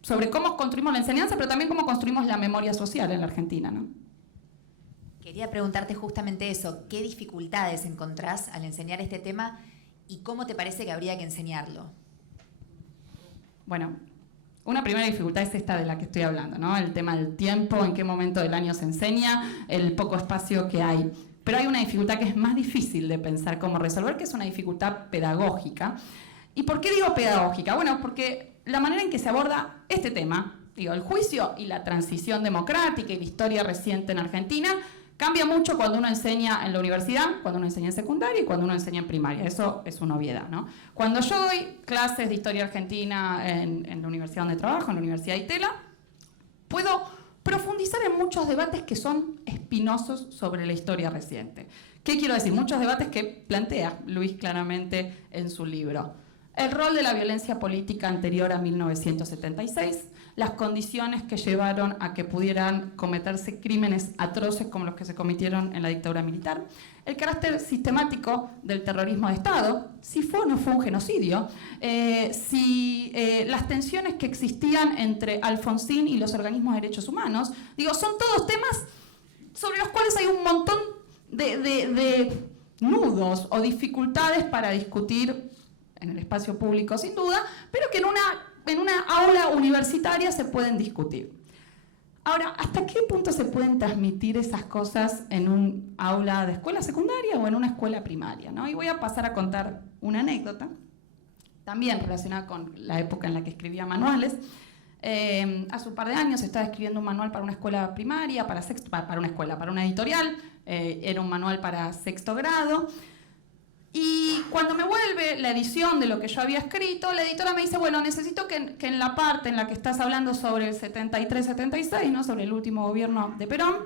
sobre cómo construimos la enseñanza, pero también cómo construimos la memoria social en la Argentina, ¿no? Quería preguntarte justamente eso, ¿qué dificultades encontrás al enseñar este tema y cómo te parece que habría que enseñarlo? Bueno, una primera dificultad es esta de la que estoy hablando, ¿no? El tema del tiempo, en qué momento del año se enseña, el poco espacio que hay. Pero hay una dificultad que es más difícil de pensar cómo resolver, que es una dificultad pedagógica. ¿Y por qué digo pedagógica? Bueno, porque la manera en que se aborda este tema, digo, el juicio y la transición democrática y la historia reciente en Argentina, cambia mucho cuando uno enseña en la universidad, cuando uno enseña en secundaria y cuando uno enseña en primaria. Eso es una obviedad, ¿no? Cuando yo doy clases de historia argentina en la universidad donde trabajo, en la Universidad de Itela, puedo profundizar en muchos debates que son espinosos sobre la historia reciente. ¿Qué quiero decir? Muchos debates que plantea Luis claramente en su libro. El rol de la violencia política anterior a 1976, las condiciones que llevaron a que pudieran cometerse crímenes atroces como los que se cometieron en la dictadura militar, el carácter sistemático del terrorismo de Estado, si fue o no fue un genocidio, las tensiones que existían entre Alfonsín y los organismos de derechos humanos. Digo, son todos temas sobre los cuales hay un montón de nudos o dificultades para discutir en el espacio público, sin duda, pero que en una aula universitaria se pueden discutir. Ahora, ¿hasta qué punto se pueden transmitir esas cosas en un aula de escuela secundaria o en una escuela primaria, ¿no? Y voy a pasar a contar una anécdota, también relacionada con la época en la que escribía manuales. Hace un par de años estaba escribiendo un manual para una escuela primaria, para una editorial, era un manual para 6º grado. Y cuando me vuelve la edición de lo que yo había escrito, la editora me dice, bueno, necesito que en la parte en la que estás hablando sobre el 73-76, ¿no? Sobre el último gobierno de Perón,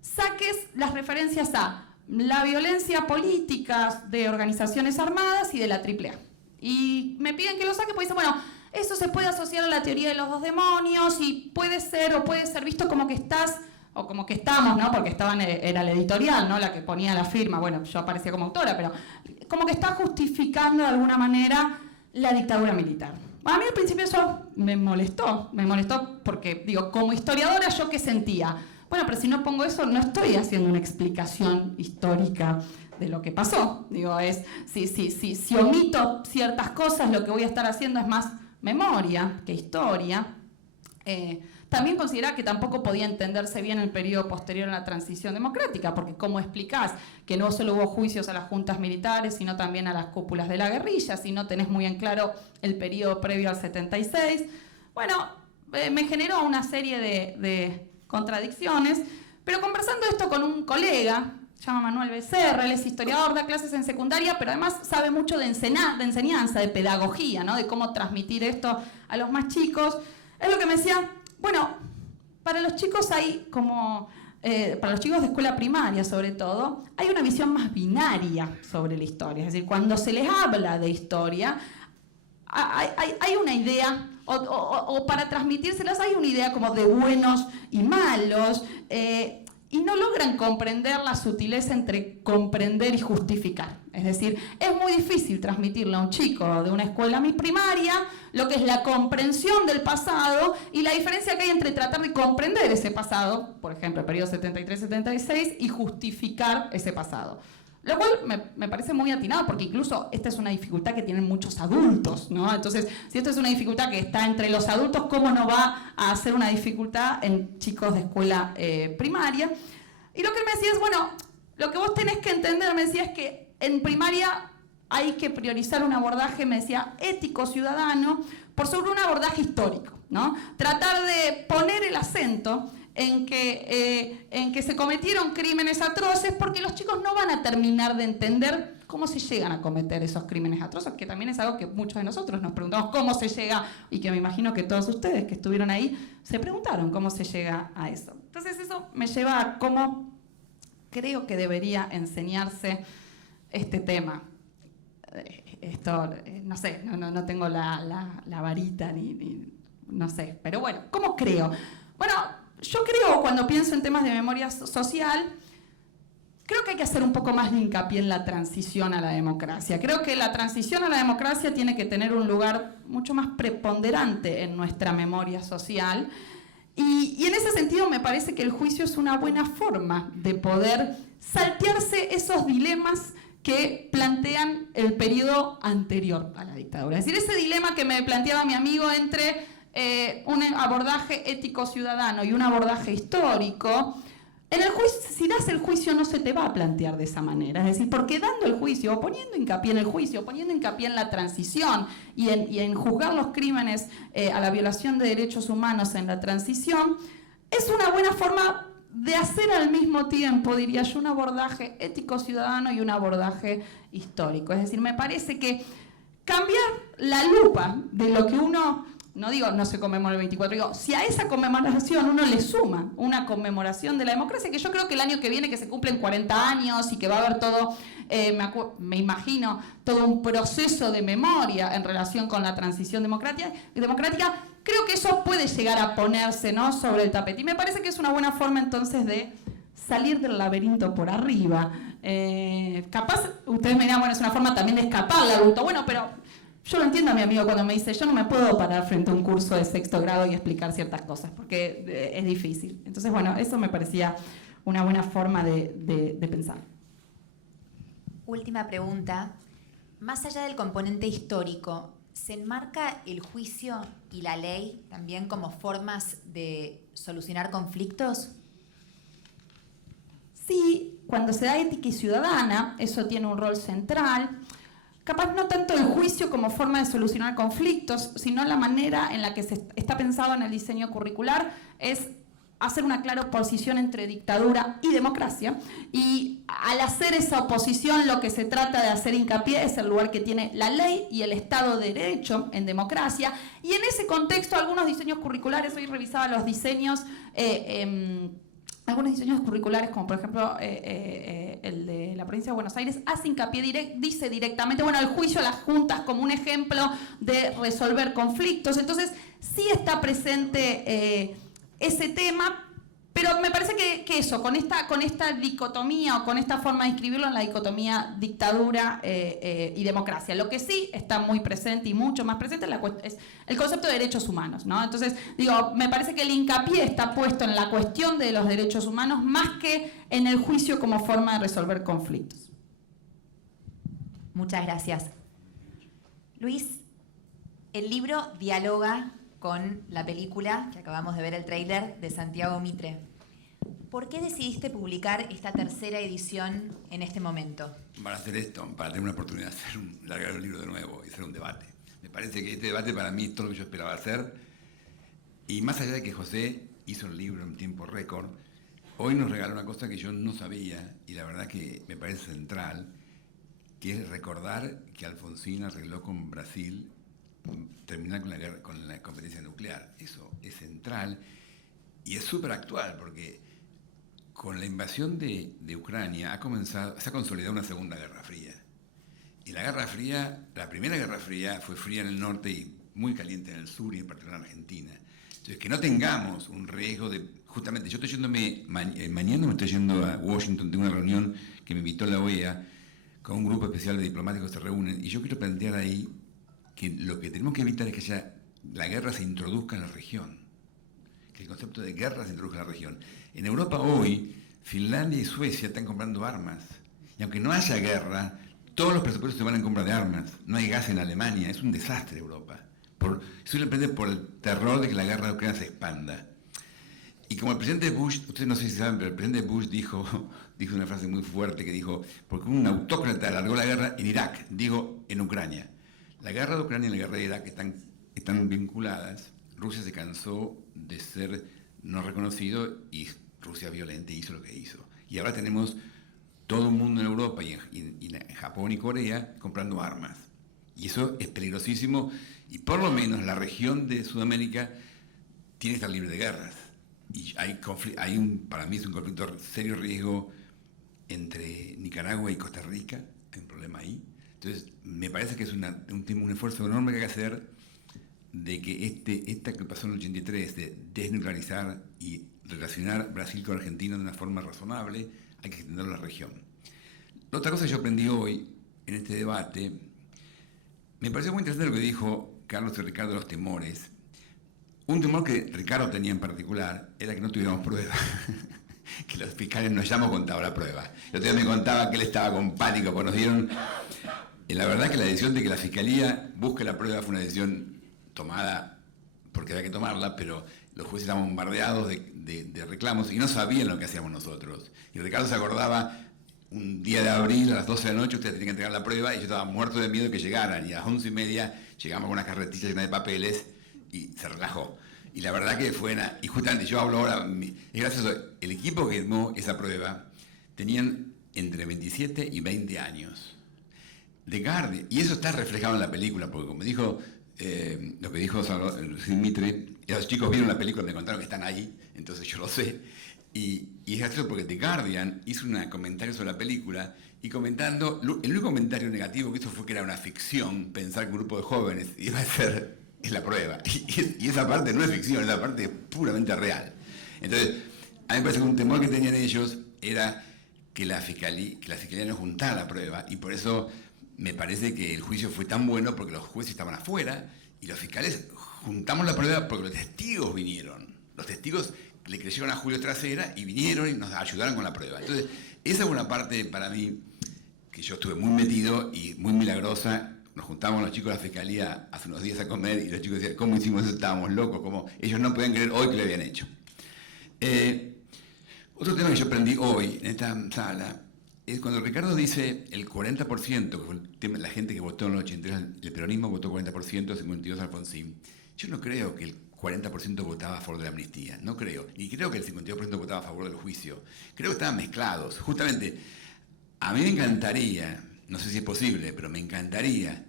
saques las referencias a la violencia política de organizaciones armadas y de la AAA. Y me piden que lo saque porque dicen, bueno, eso se puede asociar a la teoría de los dos demonios y puede ser visto como que estás, o como que estamos, ¿no? Porque era la editorial, ¿no? La que ponía la firma, bueno, yo aparecía como autora, pero como que está justificando de alguna manera la dictadura militar. A mí al principio eso me molestó porque, digo, como historiadora, ¿yo qué sentía? Bueno, pero si no pongo eso, no estoy haciendo una explicación histórica de lo que pasó. Digo, si omito ciertas cosas, lo que voy a estar haciendo es más memoria que historia. También consideraba que tampoco podía entenderse bien el periodo posterior a la transición democrática, porque ¿cómo explicás que no solo hubo juicios a las juntas militares, sino también a las cúpulas de la guerrilla, si no tenés muy en claro el periodo previo al 76? Bueno, me generó una serie de contradicciones, pero conversando esto con un colega, se llama Manuel Becerra, él es historiador, da clases en secundaria, pero además sabe mucho de enseñanza, de pedagogía, ¿no? De cómo transmitir esto a los más chicos. Es lo que me decía, bueno, para los chicos hay como, para los chicos de escuela primaria sobre todo, hay una visión más binaria sobre la historia. Es decir, cuando se les habla de historia, hay una idea, o para transmitírselas hay una idea como de buenos y malos, y no logran comprender la sutileza entre comprender y justificar. Es decir, es muy difícil transmitirle a un chico de una escuela primaria lo que es la comprensión del pasado y la diferencia que hay entre tratar de comprender ese pasado, por ejemplo, el periodo 73-76, y justificar ese pasado. Lo cual me parece muy atinado, porque incluso esta es una dificultad que tienen muchos adultos, ¿no? Entonces, si esto es una dificultad que está entre los adultos, ¿cómo no va a ser una dificultad en chicos de escuela primaria? Y lo que él me decía es, bueno, lo que vos tenés que entender, me decía, es que en primaria hay que priorizar un abordaje, me decía, ético-ciudadano, por sobre un abordaje histórico, ¿no? Tratar de poner el acento en que se cometieron crímenes atroces, porque los chicos no van a terminar de entender cómo se llegan a cometer esos crímenes atroces, que también es algo que muchos de nosotros nos preguntamos cómo se llega, y que me imagino que todos ustedes que estuvieron ahí se preguntaron cómo se llega a eso. Entonces eso me lleva a cómo creo que debería enseñarse este tema. Esto, no sé, no tengo la varita, ni no sé, pero bueno, ¿cómo creo? Bueno, yo creo, cuando pienso en temas de memoria social, creo que hay que hacer un poco más de hincapié en la transición a la democracia. Creo que la transición a la democracia tiene que tener un lugar mucho más preponderante en nuestra memoria social. Y en ese sentido me parece que el juicio es una buena forma de poder saltearse esos dilemas que plantean el periodo anterior a la dictadura. Es decir, ese dilema que me planteaba mi amigo entre un abordaje ético-ciudadano y un abordaje histórico, en el juicio, si das el juicio no se te va a plantear de esa manera. Es decir, porque dando el juicio, o poniendo hincapié en el juicio, poniendo hincapié en la transición y en juzgar los crímenes a la violación de derechos humanos en la transición, es una buena forma de hacer al mismo tiempo, diría yo, un abordaje ético-ciudadano y un abordaje histórico. Es decir, me parece que cambiar la lupa de lo que uno, no digo no se conmemora el 24, digo, si a esa conmemoración uno le suma una conmemoración de la democracia, que yo creo que el año que viene, que se cumplen 40 años y que va a haber todo, me imagino, todo un proceso de memoria en relación con la transición democrática, creo que eso puede llegar a ponerse, ¿no?, sobre el tapete. Y me parece que es una buena forma entonces de salir del laberinto por arriba. Capaz, ustedes me dirán, bueno, es una forma también de escapar al adulto. Bueno, pero yo lo entiendo a mi amigo cuando me dice, yo no me puedo parar frente a un curso de sexto grado y explicar ciertas cosas, porque es difícil. Entonces, bueno, eso me parecía una buena forma de pensar. Última pregunta. Más allá del componente histórico, ¿se enmarca el juicio y la ley también como formas de solucionar conflictos? Sí, cuando se da ética y ciudadana, eso tiene un rol central. Capaz no tanto el juicio como forma de solucionar conflictos, sino la manera en la que se está pensado en el diseño curricular es hacer una clara oposición entre dictadura y democracia. Y al hacer esa oposición, lo que se trata de hacer hincapié es el lugar que tiene la ley y el Estado de Derecho en democracia. Y en ese contexto, algunos diseños curriculares, hoy revisaba los diseños, algunos diseños curriculares, como por ejemplo el de la provincia de Buenos Aires hace hincapié, dice directamente, bueno, el juicio a las juntas como un ejemplo de resolver conflictos. Entonces, sí está presente ese tema, pero me parece que eso, con esta dicotomía o con esta forma de escribirlo en la dicotomía dictadura y democracia. Lo que sí está muy presente y mucho más presente es el concepto de derechos humanos, ¿no? Entonces, digo, me parece que el hincapié está puesto en la cuestión de los derechos humanos más que en el juicio como forma de resolver conflictos. Muchas gracias. Luis, el libro dialoga con la película, que acabamos de ver el tráiler, de Santiago Mitre. ¿Por qué decidiste publicar esta tercera edición en este momento? Para hacer esto, para tener una oportunidad de largar el libro de nuevo y hacer un debate. Me parece que este debate para mí es todo lo que yo esperaba hacer. Y más allá de que José hizo el libro en tiempo récord, hoy nos regaló una cosa que yo no sabía y la verdad que me parece central, que es recordar que Alfonsín arregló con Brasil terminar con la competencia nuclear. Eso es central y es súper actual porque con la invasión de Ucrania se ha consolidado una segunda guerra fría. Y la guerra fría, la primera guerra fría fue fría en el norte y muy caliente en el sur y en particular en Argentina. Entonces, que no tengamos un riesgo de... Justamente, yo estoy yéndome, mañana me estoy yendo a Washington, tengo una reunión que me invitó la OEA con un grupo especial de diplomáticos que se reúnen y yo quiero plantear ahí que lo que tenemos que evitar es que la guerra se introduzca en la región, que el concepto de guerra se introduzca en la región. En Europa hoy, Finlandia y Suecia están comprando armas, y aunque no haya guerra, todos los presupuestos se van en compra de armas. No hay gas en Alemania, es un desastre Europa. Eso depende por el terror de que la guerra de Ucrania se expanda. Y como el presidente Bush, ustedes no sé si saben, pero el presidente Bush dijo una frase muy fuerte que dijo, porque un autócrata alargó la guerra en Irak, en Ucrania. La guerra de Ucrania y la guerra de Irak están vinculadas. Rusia se cansó de ser no reconocido y Rusia violenta hizo lo que hizo. Y ahora tenemos todo el mundo en Europa y en Japón y Corea comprando armas. Y eso es peligrosísimo y por lo menos la región de Sudamérica tiene que estar libre de guerras. Y para mí es un conflicto de serio riesgo entre Nicaragua y Costa Rica, hay un problema ahí. Entonces, me parece que es un esfuerzo enorme que hay que hacer de que esta que pasó en el 83, de desnuclearizar y relacionar Brasil con Argentina de una forma razonable, hay que extenderlo a la región. La otra cosa que yo aprendí hoy en este debate, me pareció muy interesante lo que dijo Carlos y Ricardo de los temores. Un temor que Ricardo tenía en particular era que no tuviéramos pruebas. Que los fiscales no hayamos contado la prueba. El otro día me contaba que él estaba con pánico, porque nos dieron... La verdad es que la decisión de que la Fiscalía busque la prueba fue una decisión tomada porque había que tomarla, pero los jueces estaban bombardeados de reclamos y no sabían lo que hacíamos nosotros. Y Ricardo se acordaba, un día de abril a las 12 de la noche ustedes tenían que entregar la prueba y yo estaba muerto de miedo de que llegaran. Y a las 11:30 llegamos con unas carretillas llenas de papeles y se relajó. Y la verdad que fue y justamente yo hablo ahora, es gracioso, el equipo que tomó esa prueba tenían entre 27 y 20 años. The Guardian, y eso está reflejado en la película, porque como dijo lo que dijo Mitre, los chicos vieron la película y me contaron que están ahí, entonces yo lo sé. Y es gracioso porque The Guardian hizo un comentario sobre la película y comentando, el único comentario negativo que hizo fue que era una ficción pensar que un grupo de jóvenes iba a ser la prueba. Y esa parte no es ficción, esa parte es puramente real. Entonces, a mí me parece que un temor que tenían ellos era que la fiscalía no juntara la prueba y por eso me parece que el juicio fue tan bueno porque los jueces estaban afuera y los fiscales juntamos la prueba porque los testigos vinieron. Los testigos le creyeron a Julio Trasera y vinieron y nos ayudaron con la prueba. Entonces, esa es una parte para mí que yo estuve muy metido y muy milagrosa. Nos juntamos los chicos de la Fiscalía hace unos días a comer y los chicos decían, ¿cómo hicimos eso? Estábamos locos, como ellos no pueden creer hoy que lo habían hecho. Otro tema que yo aprendí hoy en esta sala es cuando Ricardo dice el 40%, que fue el tema, la gente que votó en el 83, el peronismo votó 40%, 52 Alfonsín. Yo no creo que el 40% votaba a favor de la amnistía, no creo. Ni creo que el 52% votaba a favor del juicio. Creo que estaban mezclados. Justamente, a mí me encantaría, no sé si es posible, pero me encantaría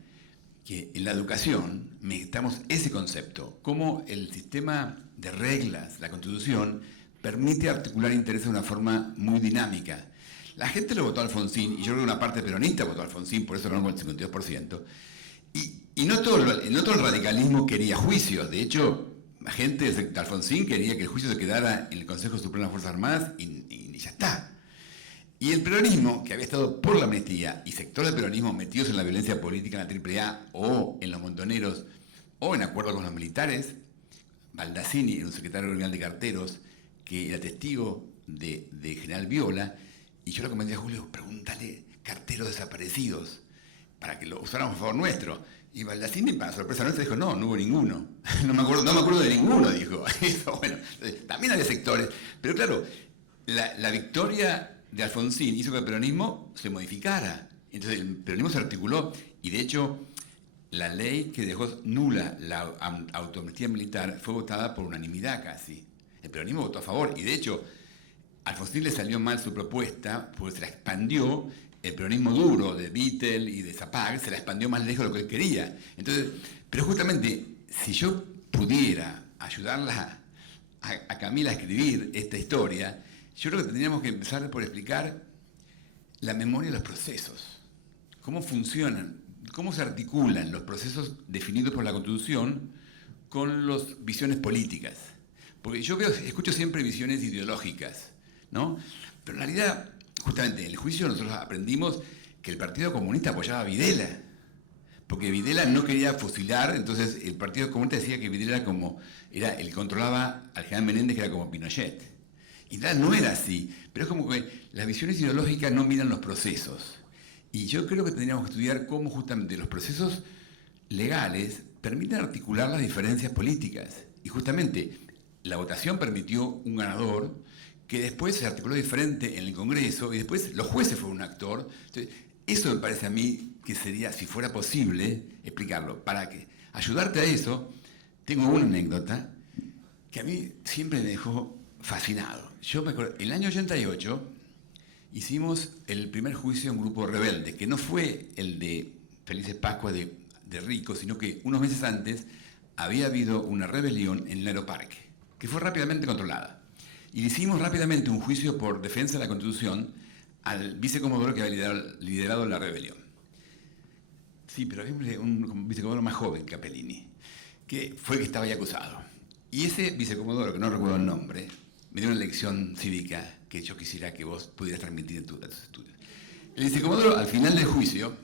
que en la educación metamos ese concepto, cómo el sistema de reglas, la Constitución, permite articular intereses de una forma muy dinámica. La gente lo votó a Alfonsín, y yo creo que una parte peronista votó a Alfonsín, por eso ganó con el 52%. Y no todo el radicalismo quería juicios. De hecho, la gente de Alfonsín quería que el juicio se quedara en el Consejo Supremo de las Fuerzas Armadas y ya está. Y el peronismo, que había estado por la amnistía, y sectores del peronismo metidos en la violencia política en la AAA o en los montoneros o en acuerdo con los militares, Baldassini era un secretario regional de carteros que era testigo de General Viola, y yo le comenté a Julio, pregúntale carteros desaparecidos para que lo usáramos a favor nuestro. Y Baldassini, para sorpresa nuestra, dijo, no hubo ninguno. No me acuerdo de ninguno, dijo. Eso, bueno, también había sectores. Pero claro, la victoria de Alfonsín hizo que el peronismo se modificara. Entonces el peronismo se articuló, y de hecho la ley que dejó nula la autoamnistía militar fue votada por unanimidad casi. El peronismo votó a favor, y de hecho a Alfonsín le salió mal su propuesta porque se la expandió. El peronismo duro de Vittel y de Zapag se la expandió más lejos de lo que él quería. Entonces, pero justamente, si yo pudiera ayudarla a Camila a escribir esta historia, yo creo que tendríamos que empezar por explicar la memoria de los procesos. Cómo funcionan, cómo se articulan los procesos definidos por la Constitución con las visiones políticas. Porque yo escucho siempre visiones ideológicas, ¿no? Pero en realidad, justamente en el juicio nosotros aprendimos que el Partido Comunista apoyaba a Videla, porque Videla no quería fusilar, entonces el Partido Comunista decía que Videla era el que controlaba al general Menéndez, que era como Pinochet. Y no era así, pero es como que las visiones ideológicas no miran los procesos. Y yo creo que tendríamos que estudiar cómo justamente los procesos legales permiten articular las diferencias políticas. Y justamente la votación permitió un ganador que después se articuló diferente en el Congreso, y después los jueces fueron un actor. Entonces, eso me parece a mí que sería, si fuera posible, explicarlo. Para que ayudarte a eso, tengo una anécdota que a mí siempre me dejó fascinado. Yo me acuerdo, en el año 88 hicimos el primer juicio en un grupo rebelde, que no fue el de Felices Pascuas de Rico, sino que unos meses antes había habido una rebelión en el Aeroparque, que fue rápidamente controlada. Y le hicimos rápidamente un juicio por defensa de la Constitución al vicecomodoro que había liderado la rebelión. Sí, pero había un vicecomodoro más joven, Capellini, que fue el que estaba ahí acusado. Y ese vicecomodoro, que no recuerdo el nombre, me dio una lección cívica que yo quisiera que vos pudieras transmitir en tus estudios. El vicecomodoro, al final del juicio,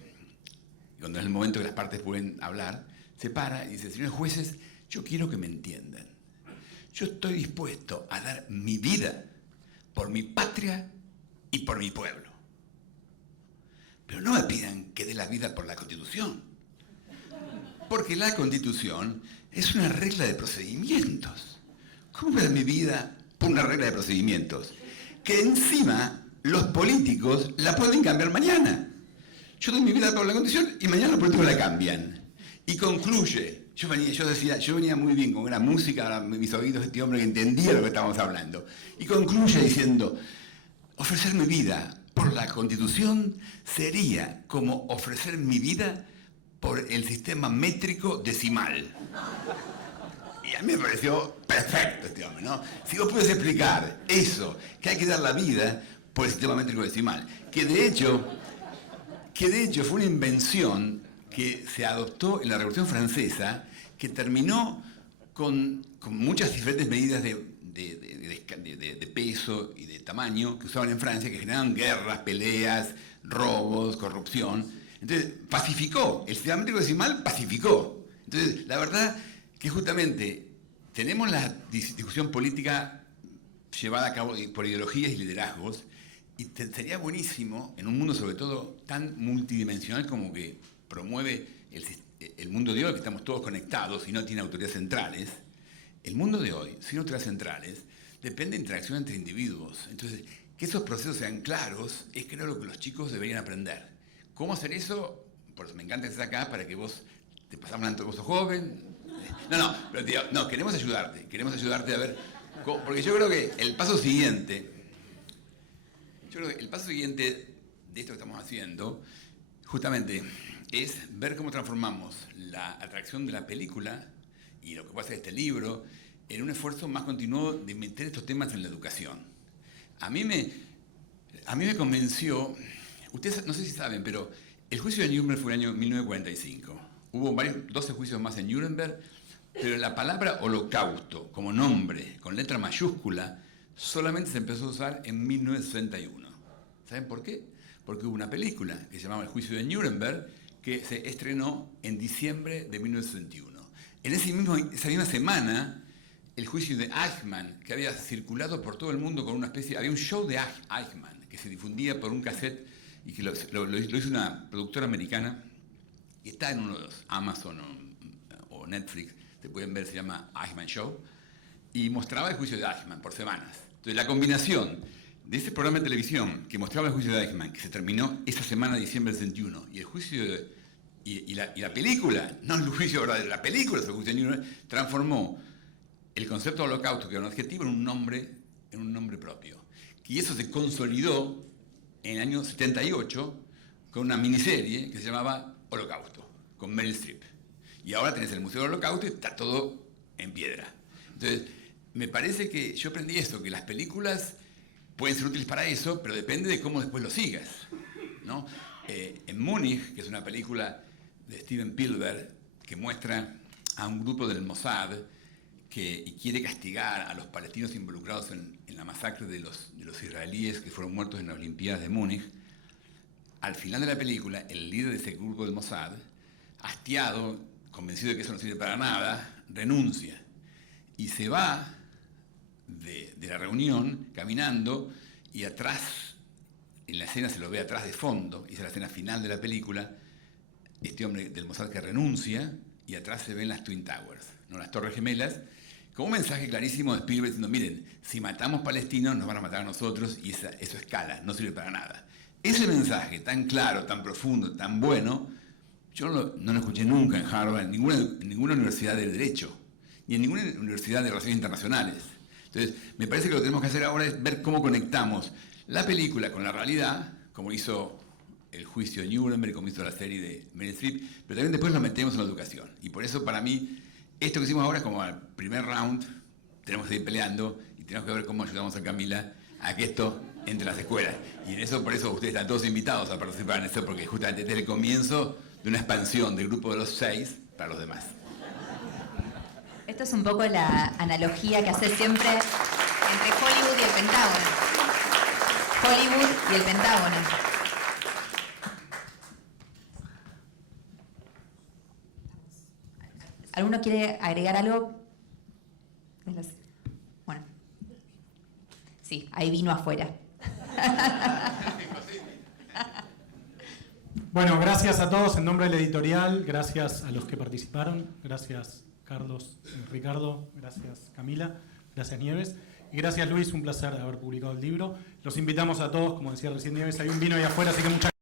cuando es el momento que las partes pueden hablar, se para y dice, señores jueces, yo quiero que me entiendan. Yo estoy dispuesto a dar mi vida por mi patria y por mi pueblo. Pero no me pidan que dé la vida por la Constitución. Porque la Constitución es una regla de procedimientos. ¿Cómo voy a dar mi vida por una regla de procedimientos? Que encima los políticos la pueden cambiar mañana. Yo doy mi vida por la Constitución y mañana los políticos la cambian. Y concluye. Yo venía muy bien con gran música, ahora mis oídos, este hombre que entendía lo que estábamos hablando. Y concluye diciendo, ofrecer mi vida por la Constitución sería como ofrecer mi vida por el sistema métrico decimal. Y a mí me pareció perfecto este hombre, ¿no? Si vos puedes explicar eso, que hay que dar la vida por el sistema métrico decimal, que de hecho fue una invención que se adoptó en la Revolución Francesa, que terminó con muchas diferentes medidas de peso y de tamaño que usaban en Francia, que generaban guerras, peleas, robos, corrupción. Entonces, pacificó, el sistema métrico decimal pacificó. Entonces, la verdad que justamente tenemos la discusión política llevada a cabo por ideologías y liderazgos, y sería buenísimo, en un mundo sobre todo tan multidimensional como que promueve el mundo de hoy, que estamos todos conectados y no tiene autoridades centrales. El mundo de hoy, sin autoridades centrales, depende de interacción entre individuos. Entonces, que esos procesos sean claros es creo lo que los chicos deberían aprender. ¿Cómo hacer eso? Por eso me encanta que estés acá, para que vos te pasás hablando, vos sos joven. Pero tío, no, queremos ayudarte a ver, porque yo creo que el paso siguiente de esto que estamos haciendo, justamente, es ver cómo transformamos la atracción de la película y lo que puede hacer este libro en un esfuerzo más continuo de meter estos temas en la educación. A mí a mí me convenció, ustedes no sé si saben, pero el juicio de Nuremberg fue el año 1945. Hubo 12 juicios más en Nuremberg, pero la palabra holocausto como nombre, con letra mayúscula, solamente se empezó a usar en 1961. ¿Saben por qué? Porque hubo una película que se llamaba El juicio de Nuremberg, que se estrenó en diciembre de 1961. En esa misma semana, el juicio de Eichmann, que había circulado por todo el mundo con una especie... Había un show de Eichmann que se difundía por un cassette y que lo hizo una productora americana y está en uno de los Amazon o Netflix, se pueden ver, se llama Eichmann Show, y mostraba el juicio de Eichmann por semanas. Entonces la combinación de ese programa de televisión que mostraba el juicio de Eichmann, que se terminó esa semana de diciembre del 61, y el juicio y la película, no el juicio verdadero, la película sobre el juicio de Nuremberg, transformó el concepto de holocausto, que era un adjetivo, en un nombre propio. Y eso se consolidó en el año 78 con una miniserie que se llamaba Holocausto, con Meryl Streep. Y ahora tenés el Museo del Holocausto y está todo en piedra. Entonces, me parece que yo aprendí esto, que las películas pueden ser útiles para eso, pero depende de cómo después lo sigas, ¿no? En Múnich, que es una película de Steven Spielberg, que muestra a un grupo del Mossad que quiere castigar a los palestinos involucrados en la masacre de los israelíes que fueron muertos en las Olimpiadas de Múnich. Al final de la película, el líder de ese grupo del Mossad, hastiado, convencido de que eso no sirve para nada, renuncia y se va de la reunión caminando, y atrás, en la escena se lo ve atrás de fondo, esa es la escena final de la película, este hombre del Mossad que renuncia, y atrás se ven las Twin Towers, ¿no? Las Torres Gemelas, como un mensaje clarísimo de Spielberg diciendo, miren, si matamos palestinos nos van a matar a nosotros, y eso escala, no sirve para nada. Ese mensaje tan claro, tan profundo, tan bueno, yo no lo escuché nunca en Harvard, en ninguna universidad de Derecho, ni en ninguna universidad de Relaciones Internacionales. Entonces, me parece que lo que tenemos que hacer ahora es ver cómo conectamos la película con la realidad, como hizo el juicio de Nuremberg, como hizo la serie de Meryl Streep, pero también después lo metemos en la educación. Y por eso, para mí, esto que hicimos ahora es como el primer round, tenemos que seguir peleando y tenemos que ver cómo ayudamos a Camila a que esto entre las escuelas. Y en eso, por eso, ustedes están todos invitados a participar en esto, porque justamente desde el comienzo de una expansión del grupo de los 6 para los demás. Esto es un poco la analogía que hace siempre entre Hollywood y el Pentágono. Hollywood y el Pentágono. ¿Alguno quiere agregar algo? Bueno. Sí, hay vino afuera. Bueno, gracias a todos en nombre de la editorial, gracias a los que participaron, gracias Carlos, Ricardo, gracias Camila, gracias Nieves, y gracias Luis, un placer haber publicado el libro. Los invitamos a todos, como decía recién Nieves, hay un vino ahí afuera, así que muchas gracias.